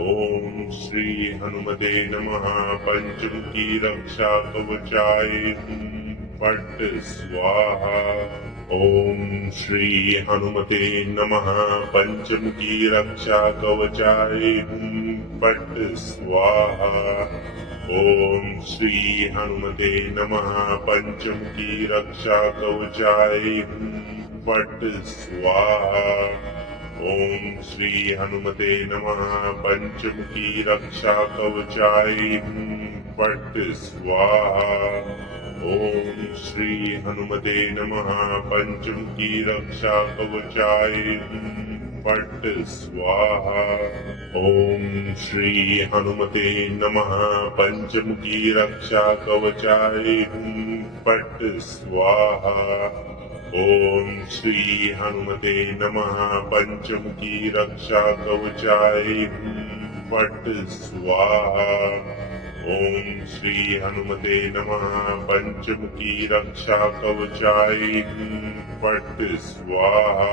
ओम श्री हनुमते नमः पंचमुखी रक्षा कवचाय हुं फट् स्वाहा। ओम श्री हनुमते नमः पंचमुखी रक्षा कवचाय हुं फट् स्वाहा। ओम श्री हनुमते नमः पंचमुखी रक्षा कवचाय हुं फट् स्वाहा। ओम श्री हनुमते नमः पंचमुखी रक्षा कवचाय हुं फट् स्वाहा। ओम श्री हनुमते नमः पंचमुखी रक्षा कवचाय हुं फट् स्वाहा। ओम श्री हनुमते नमः पंचमुखी रक्षा कवचाय हुं फट् स्वाहा। ओम श्री हनुमते नमः पंचमुखी रक्षा कवचाय हुं फट् स्वाहा। ओम श्री हनुमते नमः पंचमुखी रक्षा कवचाय हुं फट् स्वाहा।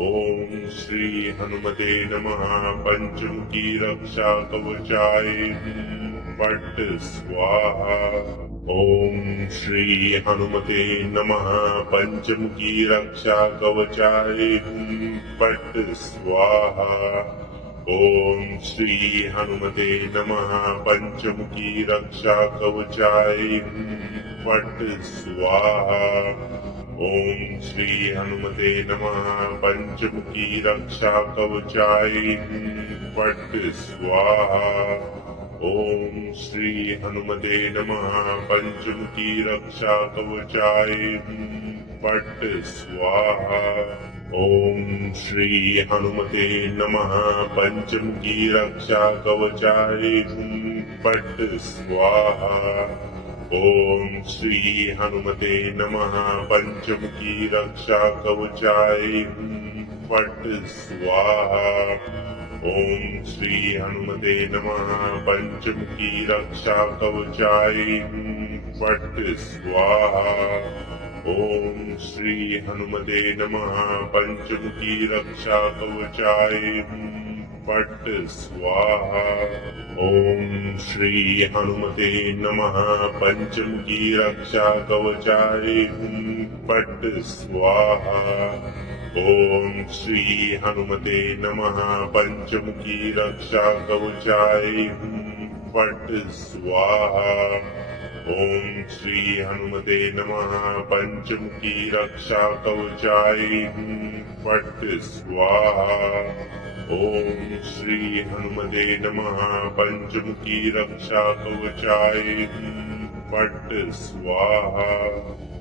ओम श्री हनुमते नमः पंचमुखी रक्षा कवचाय हुं फट् स्वाहा। ओम श्री हनुमते नमः पंचमुखी रक्षा कवचाय हुं फट् स्वाहा। ओम श्री हनुमते नमः पंचमुखी रक्षा कवचाय फट स्वाहा। ओम श्री हनुमते नमः पंचमुखी रक्षा कवचाय फट स्वाहा। ओम श्री हनुमते नमः पंचमुखी रक्षा कवचाय फट स्वाहा। ओम श्री हनुमते नमः पंचमुखी रक्षा कवचाय फट स्वाहा। ओम श्री हनुमते नमः पंचमुखी रक्षा कवचाय फट स्वाहा। ओम श्री हनुमते नमः पंचमुखी रक्षा कवचाय फट स्वाहा। ओम श्री हनुमते नमः पंचमुखी रक्षा कवचाय फट स्वाहा। ओम श्री हनुमते नमः पंचमुखी रक्षा कवचाय फट स्वाहा। ओम श्री हनुमते नमः पंचमुखी रक्षा कवचाय फट स्वाहा। ओम श्री हनुमते नमः पंचमुखी रक्षा कवचाय फट स्वाहा। ओम श्री हनुमते नमः पंचमुखी रक्षा कवचाय फट स्वाहा।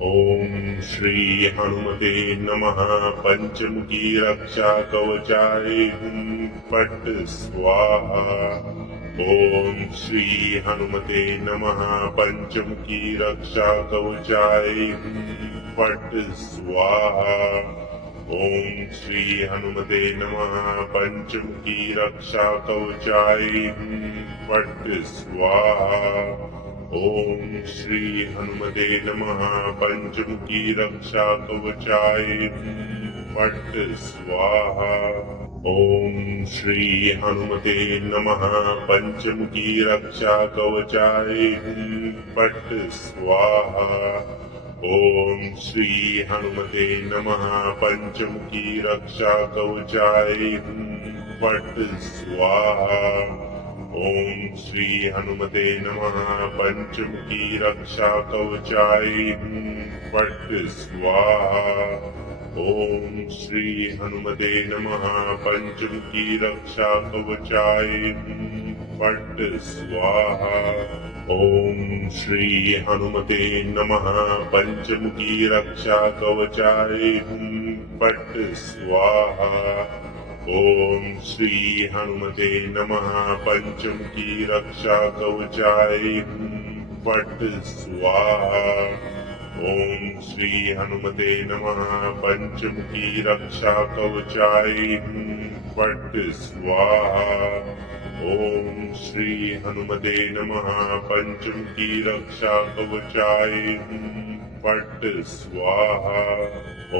ओम श्री हनुमते नमः पंचमुखी रक्षा कवचाय फट स्वाहा। ओम श्री हनुमते नमः पंचमुखी रक्षा कवचाय फट स्वाहा। ओम श्री हनुमते नमः पंचमुखी रक्षा कवचाय फट स्वाहा। ओम श्री हनुमते नमः पंचमुखी रक्षा कवचाय फट स्वाहा। ओम श्री हनुमते नमः पंचमुखी रक्षा कवचाय फट स्वाहा। ओम श्री हनुमते नमः पंचमुखी रक्षा कवचाय फट स्वाहा। ओम श्री हनुमते नमः पंचमुखी रक्षा कवचाय फट स्वाहा। ओम श्री हनुमते नमः पंचमुखी रक्षा कवचाय फट स्वाहा। ओम श्री हनुमते नमः पंचमुखी रक्षा कवचाय फट स्वाहा। ओम श्री हनुमते नमः पंचमुखी रक्षा कवचाय फट स्वाहा। ओम श्री हनुमते नमः पंचमुखी रक्षा कवचाय फट स्वाहा। ओम श्री हनुमते नमः पंचमुखी रक्षा कवचाय फट स्वाहा।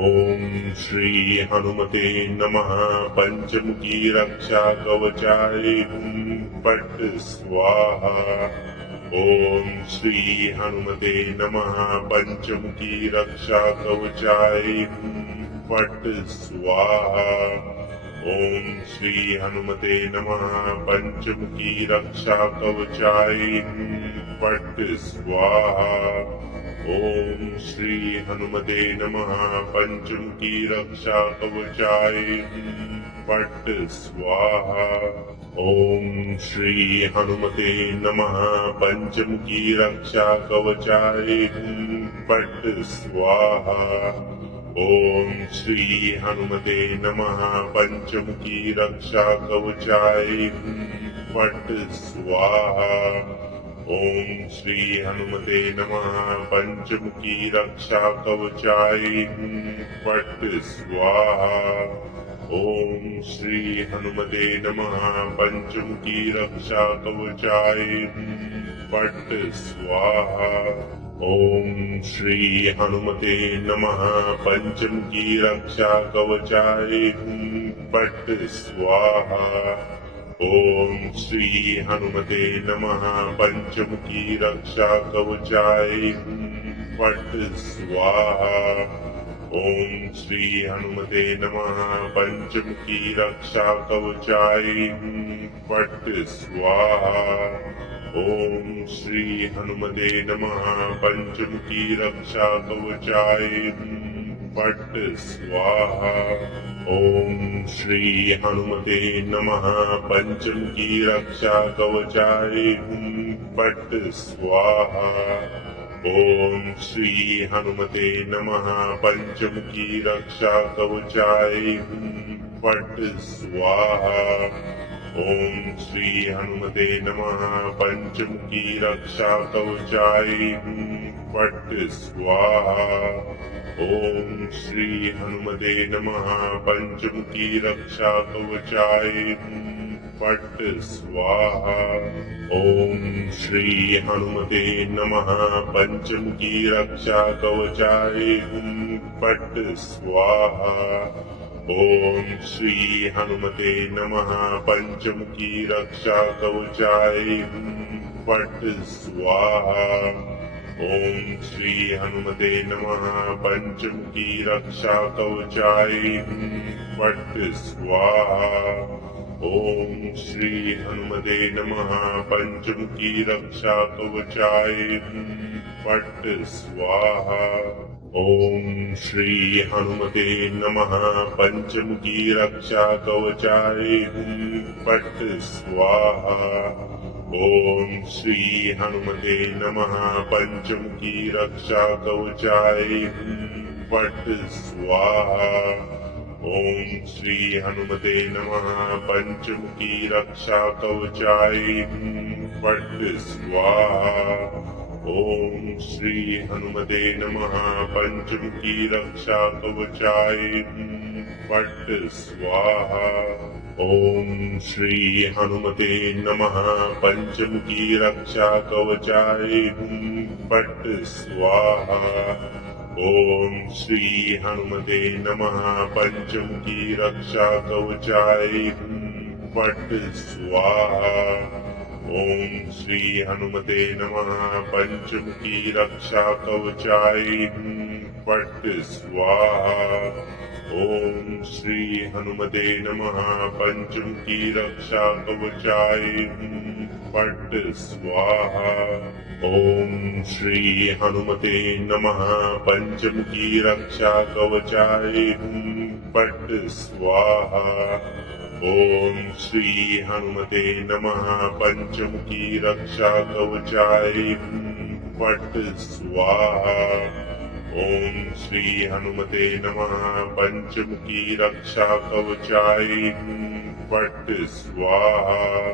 ओम श्री हनुमते नमः पंचमुखी रक्षा कवचाय फट स्वाहा। ओम श्री हनुमते नमः पंचमुखी रक्षा कवचाय फट स्वाहा। ओम श्री हनुमते नमः पंचमुखी रक्षा कवचाय फट स्वाहा। ओम श्री हनुमते नमः पंचमुखी रक्षा कवचाय फट स्वाहा। ओम श्री हनुमते नमः पंचमुखी रक्षा कवचाय फट स्वाहा। ओम श्री हनुमते नमः पंचमुखी रक्षा कवचाय फट स्वाहा। ओम श्री हनुमते नमः पंचमुखी रक्षा कवचाय फट स्वाहा। ओम श्री हनुमते नमः पंचमुखी रक्षा कवचाय फट स्वाहा। ओम श्री हनुमते नमः पंचमुखी रक्षा कवचाय फट स्वाहा। ओम श्री हनुमते नमः पंचमुखी रक्षा कवचाय फट स्वाहा। ओम श्री हनुमते नमः पंचमुखी रक्षा कवचाय फट स्वाहा। ओम श्री हनुमते नमः पंचमुखी रक्षा कवचाय फट स्वाहा। ओम श्री हनुमते नमः पंचमुखी रक्षा कवचाय फट स्वाहा। ओम श्री हनुमते नमः पंचमुखी रक्षा कवचाय फट स्वाहा। ओम श्री हनुमते नमः पंचमुखी रक्षा कवचाय फट स्वाहा। ओम श्री हनुमते नमः पंचमुखी रक्षा कवचाय फट स्वाहा। ओम श्री हनुमते नमः पंचमुखी रक्षा कवचाय फट स्वाहा। ओम श्री हनुमते नमः पंचमुखी रक्षा कवचाय फट स्वाहा। ओम श्री हनुमते नमः पंचमुखी रक्षा कवचाय फट स्वाहा। ओम श्री हनुमते नमः पंचमुखी रक्षा कवचाय फट स्वाहा। ओम श्री हनुमते नमः पंचमुखी रक्षा कवचाय फट स्वाहा। ओम श्री हनुमते नमः पंचमुखी रक्षा कवचाय फट स्वाहा। ओम श्री हनुमते नमः पंचमुखी रक्षा कवचाय फट स्वाहा। ओम श्री हनुमते नमः पंचमुखी रक्षा कवचाय फट स्वाहा। ओम श्री हनुमते नमः पंचमुखी रक्षा कवचाय फट स्वाहा। ओम श्री हनुमते नमः पंचमुखी रक्षा कवचाय फट स्वाहा। ओम श्री हनुमते नमः पंचमुखी रक्षा कवचाय फट स्वाहा। ओम श्री हनुमते नमः पंचमुखी रक्षा कवचाय फट स्वाहा। ओम श्री हनुमते नमः पंचमुखी रक्षा कवचाय फट स्वाहा। ओम श्री हनुमते नमः पंचमुखी रक्षा कवचाय फट स्वाहा। ओम श्री हनुमते नमः पंचमुखी रक्षा कवचाय फट स्वाहा।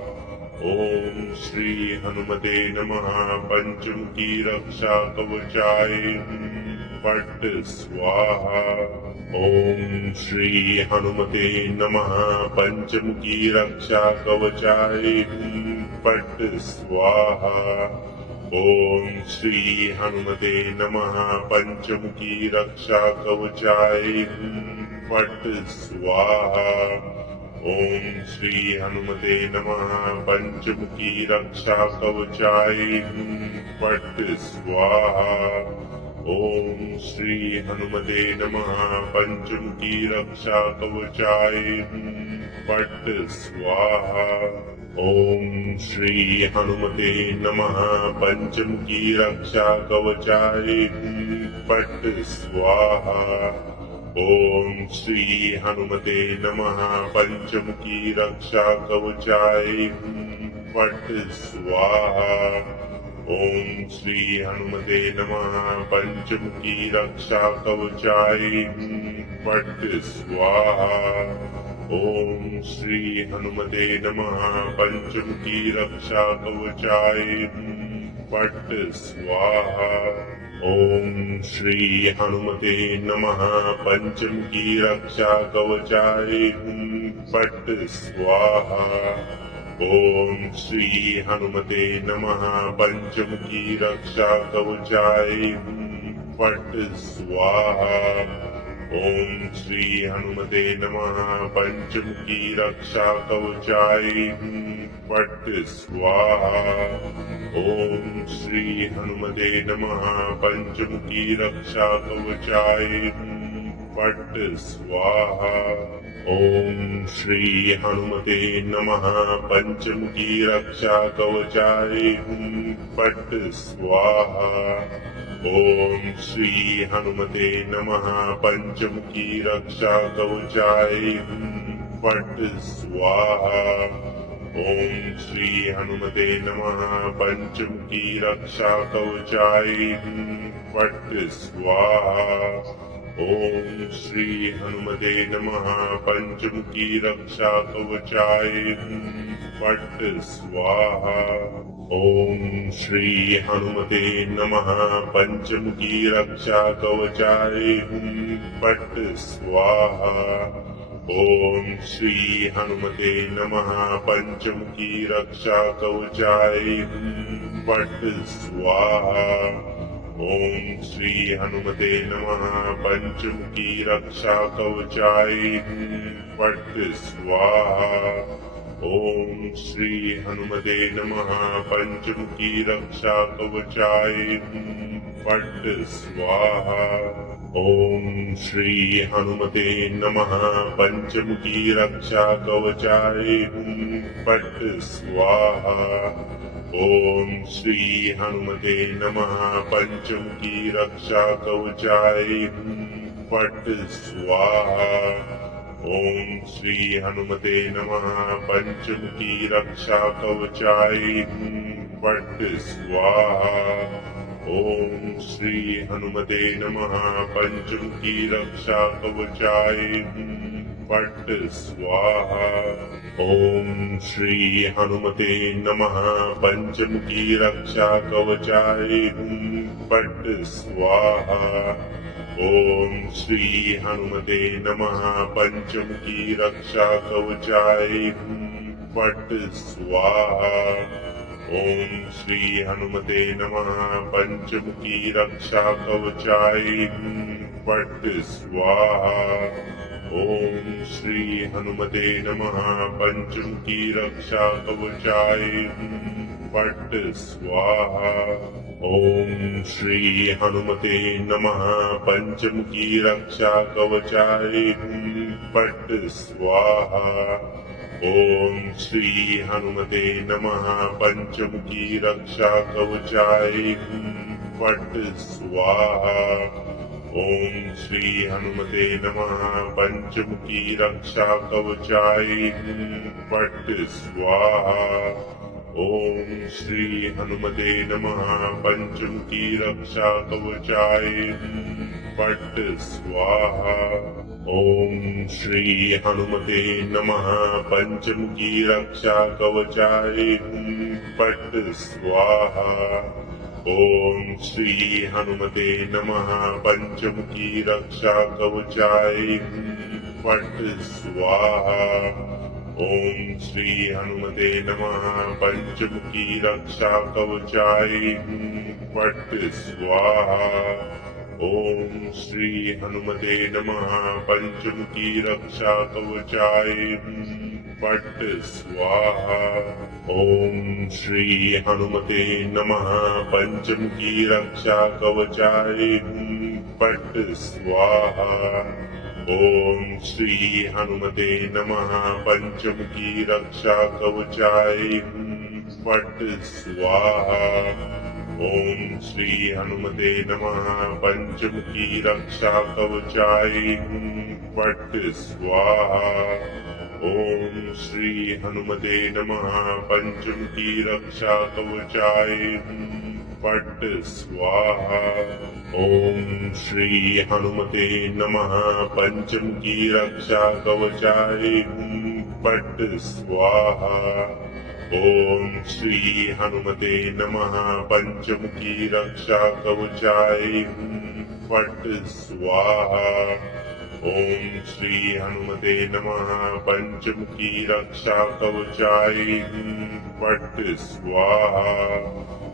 ओम श्री हनुमते नमः पंचमुखी रक्षा कवचाय फट स्वाहा। ओम श्री हनुमते नमः पंचमुखी रक्षा कवचाय फट स्वाहा। ओम श्री हनुमते नमः पंचमुखी रक्षा कवचाय फट स्वाहा। ओम श्री हनुमते नमः पंचमुखी रक्षा कवचाय फट स्वाहा। ओम श्री हनुमते नमः पंचमुखी रक्षा कवचाय फट स्वाहा। ओम श्री हनुमते नमः पंचमुखी रक्षा कवचाय फट स्वाहा। ओम श्री हनुमते नमः पंचमुखी रक्षा कवचाय फट स्वाहा। ओम श्री हनुमते नमः पंचमुखी रक्षा कवचाय फट स्वाहा। ओम श्री हनुमते नमः पंचमुखी रक्षा कवचाय फट स्वाहा। ओम श्री हनुमते नमः पंचमुखी रक्षा कवचाय फट स्वाहा। ओम श्री हनुमते नमः पंचमुखी रक्षा कवचाय फट स्वाहा। ओम श्री हनुमते नमः पंचमुखी रक्षा कवचाय फट स्वाहा। ओम श्री हनुमते नमः पंचमुखी रक्षा कवचाय पट स्वाहा। ओम श्री हनुमते नमः पंचमुखी रक्षा कवचाय हुं पट स्वाहा। ओम श्री हनुमते नमः पंचमुखी रक्षा कवचाय हुं पट स्वाहा। ओम श्री हनुमते नमः पंचमुखी रक्षा कवचाय हुं पट स्वाहा। ओम श्री हनुमते नमः पंचमुखी रक्षा कवचाय हुं पट स्वाहा। ओम श्री हनुमते नमः पंचमुखी रक्षा कवचाय हुं पट स्वाहा। ओम श्री हनुमते नमः पंचमुखी रक्षा कवचाय हुं पट स्वाहा। ओम श्री हनुमते नमः पंचमुखी रक्षा कवचाय हुं पट स्वाहा। ओम श्री हनुमते नमः पंचमुखी रक्षा कवचाय हुं पट स्वाहा। ओम श्री हनुमते नमः पंचमुखी रक्षा कवचाय हुं पट स्वाहा। ओम श्री हनुमते नमः पंचमुखी रक्षा कवचाय हुं पट स्वाहा। ओम श्री हनुमते नमः पंचमुखी रक्षा कवचाय हुं पट स्वाहा। ओम श्री हनुमते नमः पंचमुखी रक्षा कवचाय हुं पट स्वाहा। ओम श्री हनुमते नमः पंचमुखी रक्षा कवचाय हुं पट स्वाहा। ओम श्री हनुमते नमः पंचमुखी रक्षा कवचाय हुं पट स्वाहा। ओम श्री हनुमते नमः पंचमुखी रक्षा कवचाय हुं पट स्वाहा। ओम श्री हनुमते नमः पंचमुखी रक्षा कवचाय हुं पट स्वाहा। ओम श्री हनुमते नमः पंचमुखी रक्षा कवचाय हुं पट स्वाहा। ओम श्री हनुमते नमः पंचमुखी रक्षा कवचाय हुं पट स्वाहा। ओम श्री हनुमते नमः पंचमुखी रक्षा कवचाय हुं पट स्वाहा। ओम श्री हनुमते नमः पंचमुखी रक्षा कवचाय हुं पट स्वाहा। ओम श्री हनुमते नमः पंचमुखी रक्षा कवचाय हुं पट स्वाहा। ओम श्री हनुमते नमः पंचमुखी रक्षा कवचाय हुं पट स्वाहा। ओम श्री हनुमते नमः पंचमुखी रक्षा कवचाय हुं पट स्वाहा। ओम श्री हनुमते नमः पंचमुखी रक्षा कवचाय हुं पट स्वाहा। ओम श्री हनुमते नमः पंचमुखी रक्षा कवचाय हुं पट स्वाहा। ओम श्री हनुमते नमः पंचमुखी रक्षा कवचाय हुं पट स्वाहा। ओम श्री हनुमते नमः पंचमुखी रक्षा कवचाय हुं पट स्वाहा। ओम श्री हनुमते नमः पंचमुखी रक्षा कवचाय हुं पट स्वाहा। ओम श्री हनुमते नमः पंचमुखी रक्षा कवचाय हुं पट स्वाहा। ओम श्री हनुमते नमः पंचमुखी रक्षा कवचाय हुं पट स्वाहा। ओम श्री हनुमते नमः पंचमुखी रक्षा कवचाय हुं पट स्वाहा।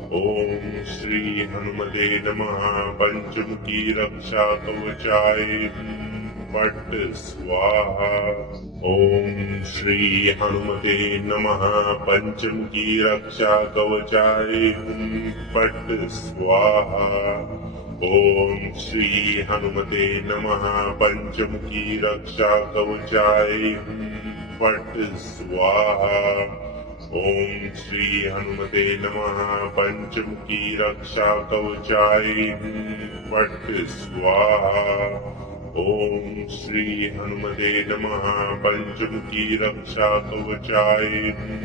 ओम श्री हनुमते नमः पंचमुखी रक्षा कवचाय हुं पट स्वाहा। ओम श्री हनुमते नमः पंचमुखी रक्षा कवचाय हुं पट स्वाहा। ओम श्री हनुमते नमः पंचमुखी रक्षा कवचाय हुं फट स्वाहा। ओम श्री हनुमते नमः पंचमुखी रक्षा कवचाय हुं फट स्वाहा। ओम श्री हनुमते नमः पंचमुखी रक्षा कवचाय हुं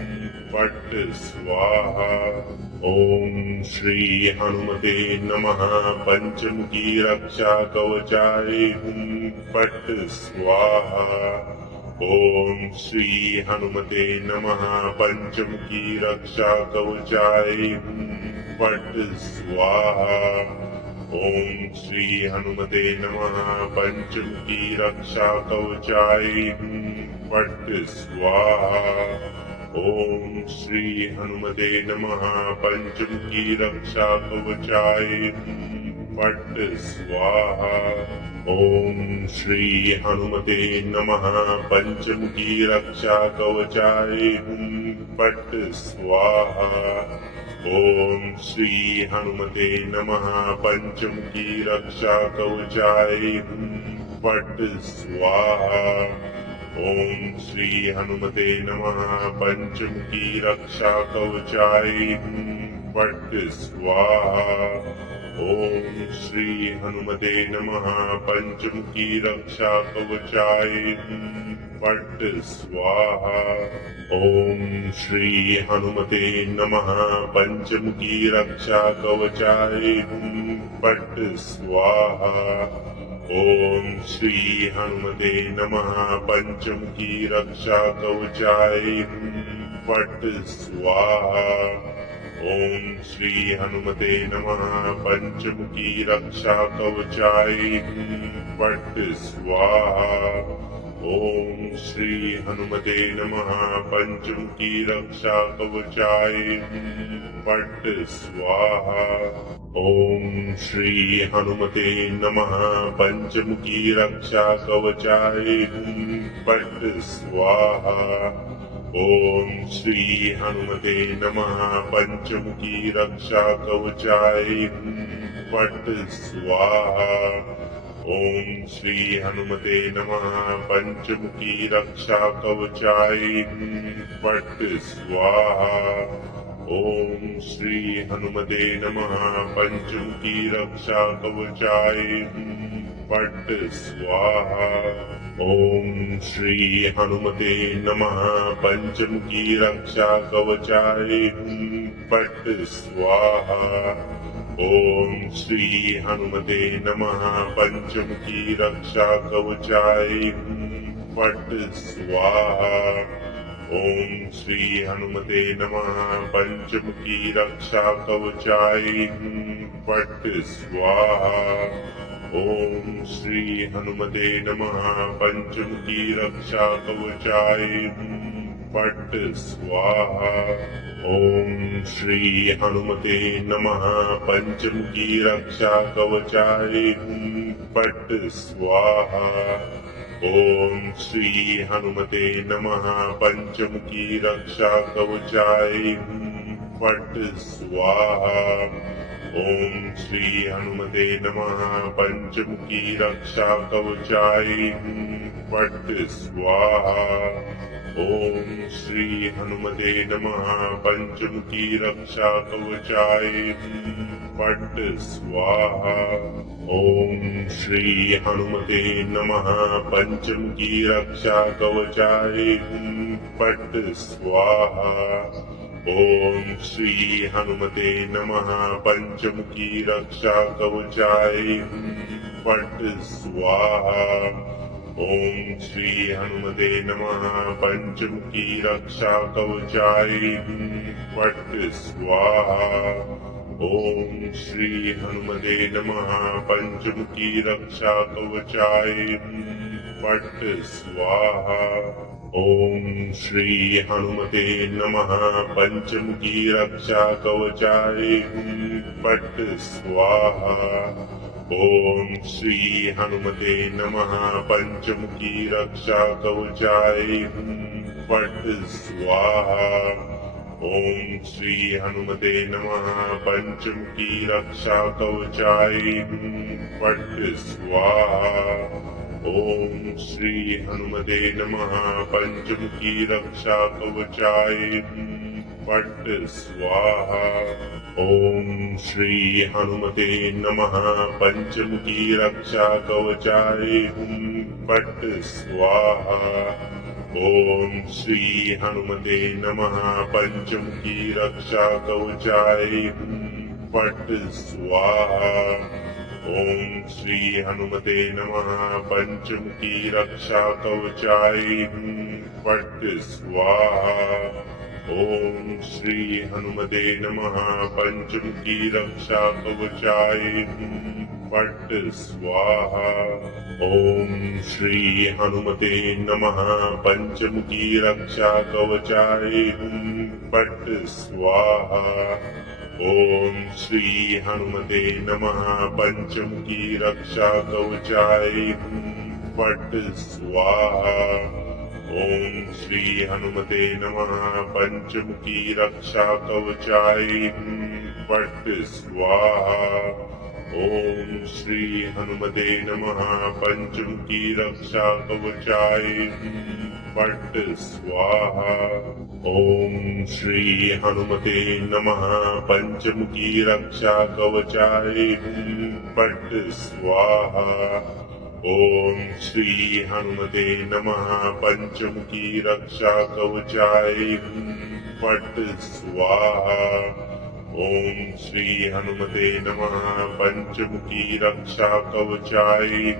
फट स्वाहा। ओम श्री हनुमते नमः पंचमुखी रक्षा कवचाय हुं फट स्वाहा। ओम श्री हनुमते नमः पंचमुखी रक्षा कवचाय हुं फट स्वाहा। ओम श्री हनुमते नमः पंचमुखी रक्षा कवचाय हुं फट स्वाहा। ओम श्री हनुमते नमः पंचमुखी रक्षा कवचाय हुं फट स्वाहा। ओम श्री हनुमते नमः पंचमुखी रक्षा कवचाय हुं फट स्वाहा। ओम श्री हनुमते नमः पंचमुखी रक्षा कवचाय हुं फट स्वाहा। ओम श्री हनुमते नमः पंचमुखी रक्षा कवचाय हुं फट स्वाहा। ओम श्री हनुमते नमः पंचमुखी रक्षा कवचाय हुं फट स्वाहा। ओम श्री हनुमते नमः पंचमुखी रक्षा कवचाय हुं फट स्वाहा। ओम श्री हनुमते नमः पंचमुखी रक्षा कवचाय हुं फट स्वाहा। ओम श्री हनुमते नमः पंचमुखी रक्षा कवचाय हुं फट स्वाहा। ओम श्री हनुमते नमः पंचमुखी रक्षा कवचाय हुं फट स्वाहा। ओम श्री हनुमते नमः पंचमुखी रक्षा कवचाय हुं फट स्वाहा। ओम श्री हनुमते नमः पंचमुखी रक्षा कवचाय हुं फट स्वाहा। ओम श्री हनुमते नमः पंचमुखी रक्षा कवचाय हुं फट स्वाहा। ओम श्री हनुमते नमः पंचमुखी रक्षा कवचाय हुं फट स्वाहा। ओम श्री हनुमते नमः पंचमुखी रक्षा कवचाय हुं फट स्वाहा। ओम श्री हनुमते नमः पंचमुखी रक्षा कवचाय हुं फट स्वाहा। ओम श्री हनुमते नमः पंचमुखी रक्षा कवचाय हुं फट स्वाहा। ओम श्री हनुमते नमः पंचमुखी रक्षा कवचाय हुं फट स्वाहा। ओम श्री हनुमते नमः पंचमुखी रक्षा कवचाय हुं फट स्वाहा। ओम श्री हनुमते नमः पंचमुखी रक्षा कवचाय हुं फट स्वाहा। ओम श्री हनुमते नमः पंचमुखी रक्षा कवचाय हुं फट स्वाहा। ओम श्री हनुमते नमः पंचमुखी रक्षा कवचाय हुं फट स्वाहा। ओम श्री हनुमते नमः पंचमुखी रक्षा कवचाय हुं फट स्वाहा। ओम श्री हनुमते नमः पंचमुखी रक्षा कवचाय हुं फट स्वाहा। ओम श्री हनुमते नमः पंचमुखी रक्षा कवचाय हुं फट स्वाहा। ओम श्री हनुमते नमः पंचमुखी रक्षा कवचाय हुं फट स्वाहा। ओम श्री हनुमते नमः पंचमुखी रक्षा कवचाय हुं फट स्वाहा। ओम श्री हनुमते नमः पंचमुखी रक्षा कवचाय हुं फट स्वाहा। ओम श्री हनुमते नमः पंचमुखी रक्षा कवचाय फट स्वाहा। ओम श्री हनुमते नमः पंचमुखी रक्षा कवचाय फट स्वाहा। ओम श्री हनुमते नमः पंचमुखी रक्षा कवचाय फट स्वाहा। ओम श्री हनुमते नमः पंचमुखी रक्षा कवचाय फट स्वाहा। ओम श्री हनुमते नमः पंचमुखी रक्षा कवचाय फट स्वाहा। ओम श्री हनुमते नमः पंचमुखी रक्षा कवचाय फट स्वाहा। ओम श्री हनुमते नमः पंचमुखी रक्षा कवचाय फट स्वाहा। ओम श्री हनुमते नमः पंचमुखी रक्षा कवचाय फट स्वाहा। ओम श्री हनुमते नमः पंचमुखी रक्षा कवचाय फट स्वाहा। ओम श्री हनुमते नमः पंचमुखी रक्षा कवचाय फट स्वाहा। ओम श्री हनुमते नमः पंचमुखी रक्षा कवचाय फट स्वाहा। ओम श्री हनुमते नमः पंचमुखी रक्षा कवचाय फट स्वाहा। ओम श्री हनुमते नमः पंचमुखी रक्षा कवचाय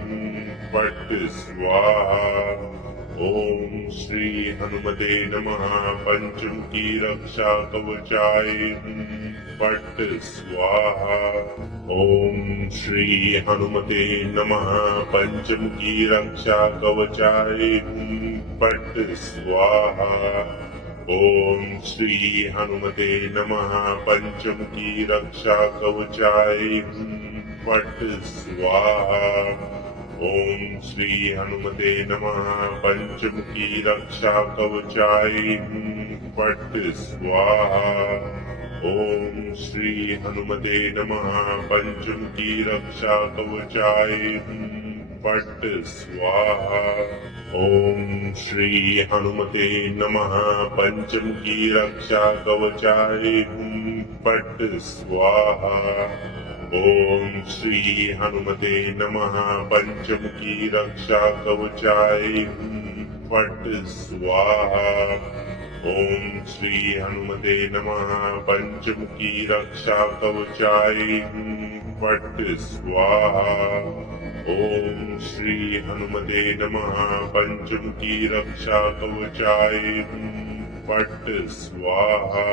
फट स्वाहा। ओम श्री हनुमते नमः पंचमुखी रक्षा कवचाय फट स्वाहा। ओम श्री हनुमते नमः पंचमुखी रक्षा कवचाय फट स्वाहा। ओम श्री हनुमते नमः पंचमुखी रक्षा कवचाय फट स्वाहा। ओम श्री हनुमते नमः पंचमुखी रक्षा कवचाय फट स्वाहा। ओम श्री हनुमते नमः पंचमुखी रक्षा कवचाय फट स्वाहा। ओम श्री हनुमते नमः पंचमुखी रक्षा कवचाय फट स्वाहा। ओम श्री हनुमते नमः पंचमुखी रक्षा कवचाय फट स्वाहा। ओम श्री हनुमते नमः पंचमुखी रक्षा कवचाय फट स्वाहा। ओम श्री हनुमते नमः पंचमुखी रक्षा कवचाय फट स्वाहा।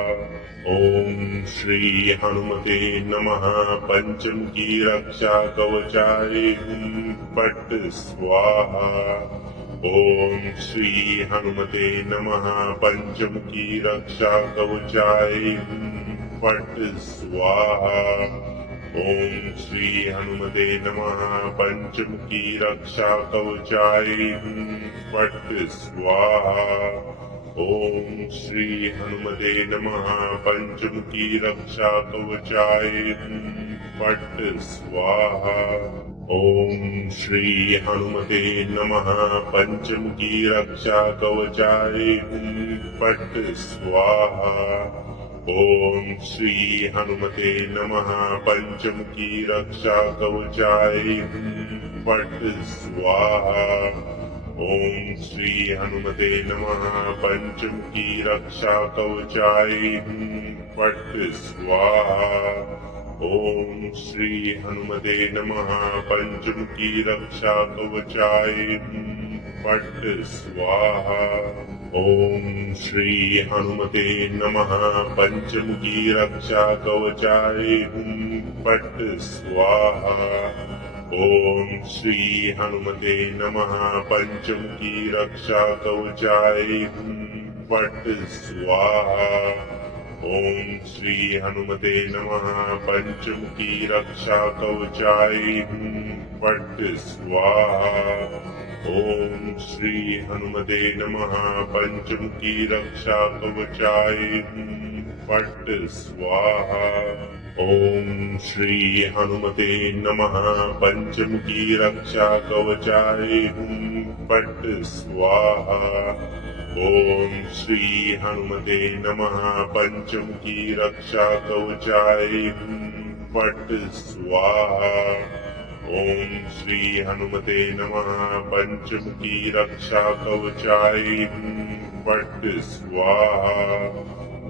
ओम श्री हनुमते नमः पंचमुखी रक्षा कवचाय फट स्वाहा। ओम श्री हनुमते नमः पंचमुखी रक्षा कवचाय फट स्वाहा। ओम श्री हनुमते नमः पंचमुखी रक्षा कवचाय फट स्वाहा। ओम श्री हनुमते नमः पंचमुखी रक्षा कवचाय फट स्वाहा। ओम श्री हनुमते नमः पंचमुखी रक्षा कवचाय फट स्वाहा। ओम श्री हनुमते नमः पंचमुखी रक्षा कवचाय फट स्वाहा। ओम श्री हनुमते नमः पंचमुखी रक्षा कवचाय फट स्वाहा। ओम श्री हनुमते नमः पंचमुखी रक्षा कवचाय फट स्वाहा। ओम श्री हनुमते नमः पंचमुखी रक्षा कवचाय फट स्वाहा। ओम श्री हनुमते नमः पंचमुखी रक्षा कवचाय फट स्वाहा। ओम श्री हनुमते नमः पंचमुखी रक्षा कवचाय फट स्वाहा। ओम श्री हनुमते नमः पंचमुखी रक्षा कवचाय फट् स्वाहा। ॐ श्री हनुमते नमः पंचमुखी रक्षा कवचाय हुं फट् स्वाहा। ॐ श्री हनुमते नमः पंचमुखी रक्षा कवचाय हुं फट् स्वाहा। ॐ श्री हनुमते नमः पंचमुखी रक्षा कवचाय हुं फट् स्वाहा।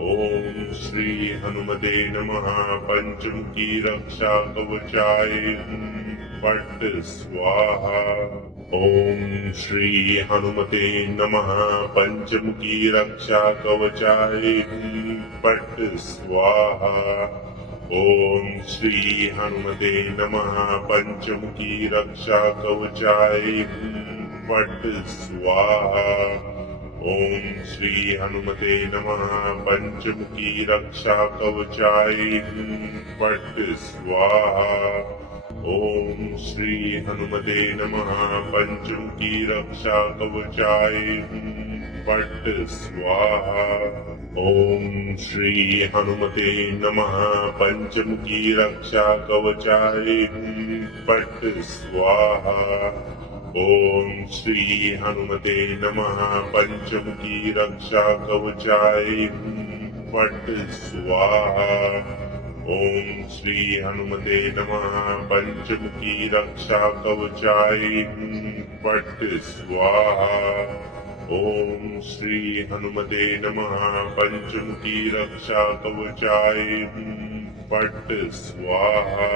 ॐ श्री हनुमते नमः पंचमुखी रक्षा कवचाय हुं फट् स्वाहा। ॐ श्री हनुमते नमः पंचमुखी रक्षा कवचाय हुं फट् स्वाहा। ॐ श्री हनुमते नमः पंचमुखी रक्षा कवचाय हुं फट् स्वाहा। ॐ श्री हनुमते नमः पंचमुखी रक्षा कवचाय हुं फट् स्वाहा। ॐ श्री हनुमते नमः पंचमुखी रक्षा कवचाय हुं फट् स्वाहा। ॐ श्री हनुमते नमः पंचमुखी रक्षा कवचाय हुं फट् स्वाहा। ॐ श्री हनुमते नमः पंचमुखी रक्षा कवचाय हुं फट् स्वाहा। ॐ श्री हनुमते नमः पंचमुखी रक्षा कवचाय हुं फट् स्वाहा। ॐ श्री हनुमते नमः पंचमुखी रक्षा कवचाय हुं फट् स्वाहा।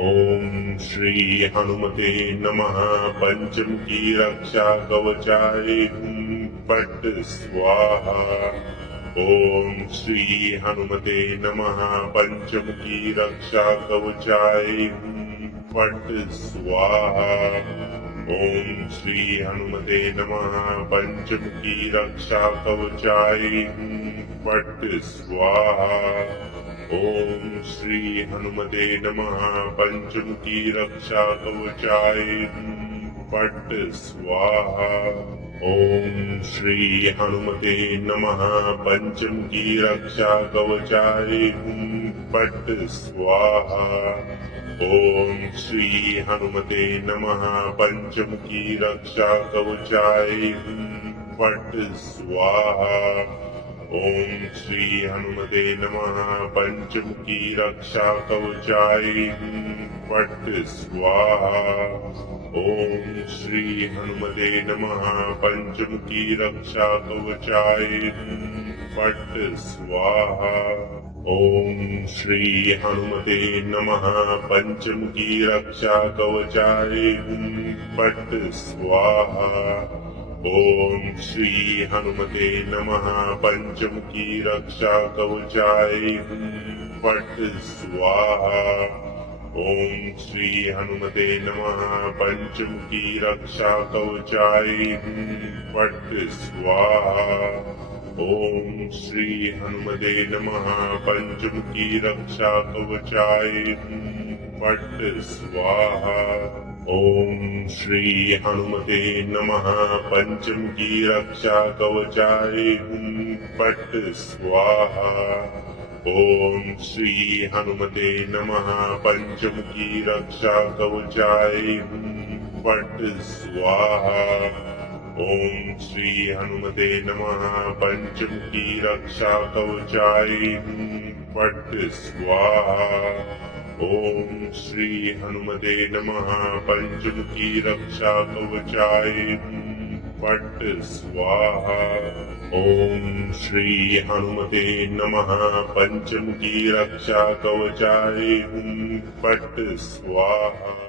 ॐ श्री हनुमते नमः पंचमुखी रक्षा कवचाय हुं फट् स्वाहा। ॐ श्री हनुमते नमः पंचमुखी रक्षा कवचाय हुं फट् स्वाहा। ॐ श्री हनुमते नमः पंचमुखी रक्षा कवचाय हुं फट् स्वाहा। ॐ श्री हनुमते नमः पंचमुखी रक्षा कवचाय हुं फट् स्वाहा। ॐ श्री हनुमते नमः पंचमुखी रक्षा कवचाय हुं फट् स्वाहा। ॐ श्री हनुमते नमः पंचमुखी रक्षा कवचाय हुं फट् स्वाहा। ॐ श्री हनुमते नमः पंचमुखी रक्षा कवचाय हुं फट् स्वाहा। ॐ श्री हनुमते नमः पंचमुखी रक्षा कवचाय हुं फट् स्वाहा। ॐ श्री हनुमते नमः पंचमुखी रक्षा कवचाय हुं फट् स्वाहा। ॐ श्री हनुमते नमः पंचमुखी रक्षा कवचाय हुं फट् स्वाहा। ॐ श्री हनुमते नमः पंचमुखी रक्षा कवचाय हुं फट् स्वाहा। ॐ श्री हनुमते नमः पंचमुखी रक्षा कवचाय हुं फट् स्वाहा। ॐ श्री हनुमते नमः पंचमुखी रक्षा कवचाय हुं फट् स्वाहा। ॐ श्री हनुमते नमः पंचमुखी रक्षा कवचाय हुं फट् स्वाहा। ॐ श्री हनुमते नमः पंचमुखी रक्षा कवचाय हुं फट् स्वाहा। ॐ श्री हनुमते नमः पंचमुखी रक्षा कवचाय हुं फट् स्वाहा। ॐ श्री हनुमते नमः पंचमुखी रक्षा कवचाय हुं फट् स्वाहा।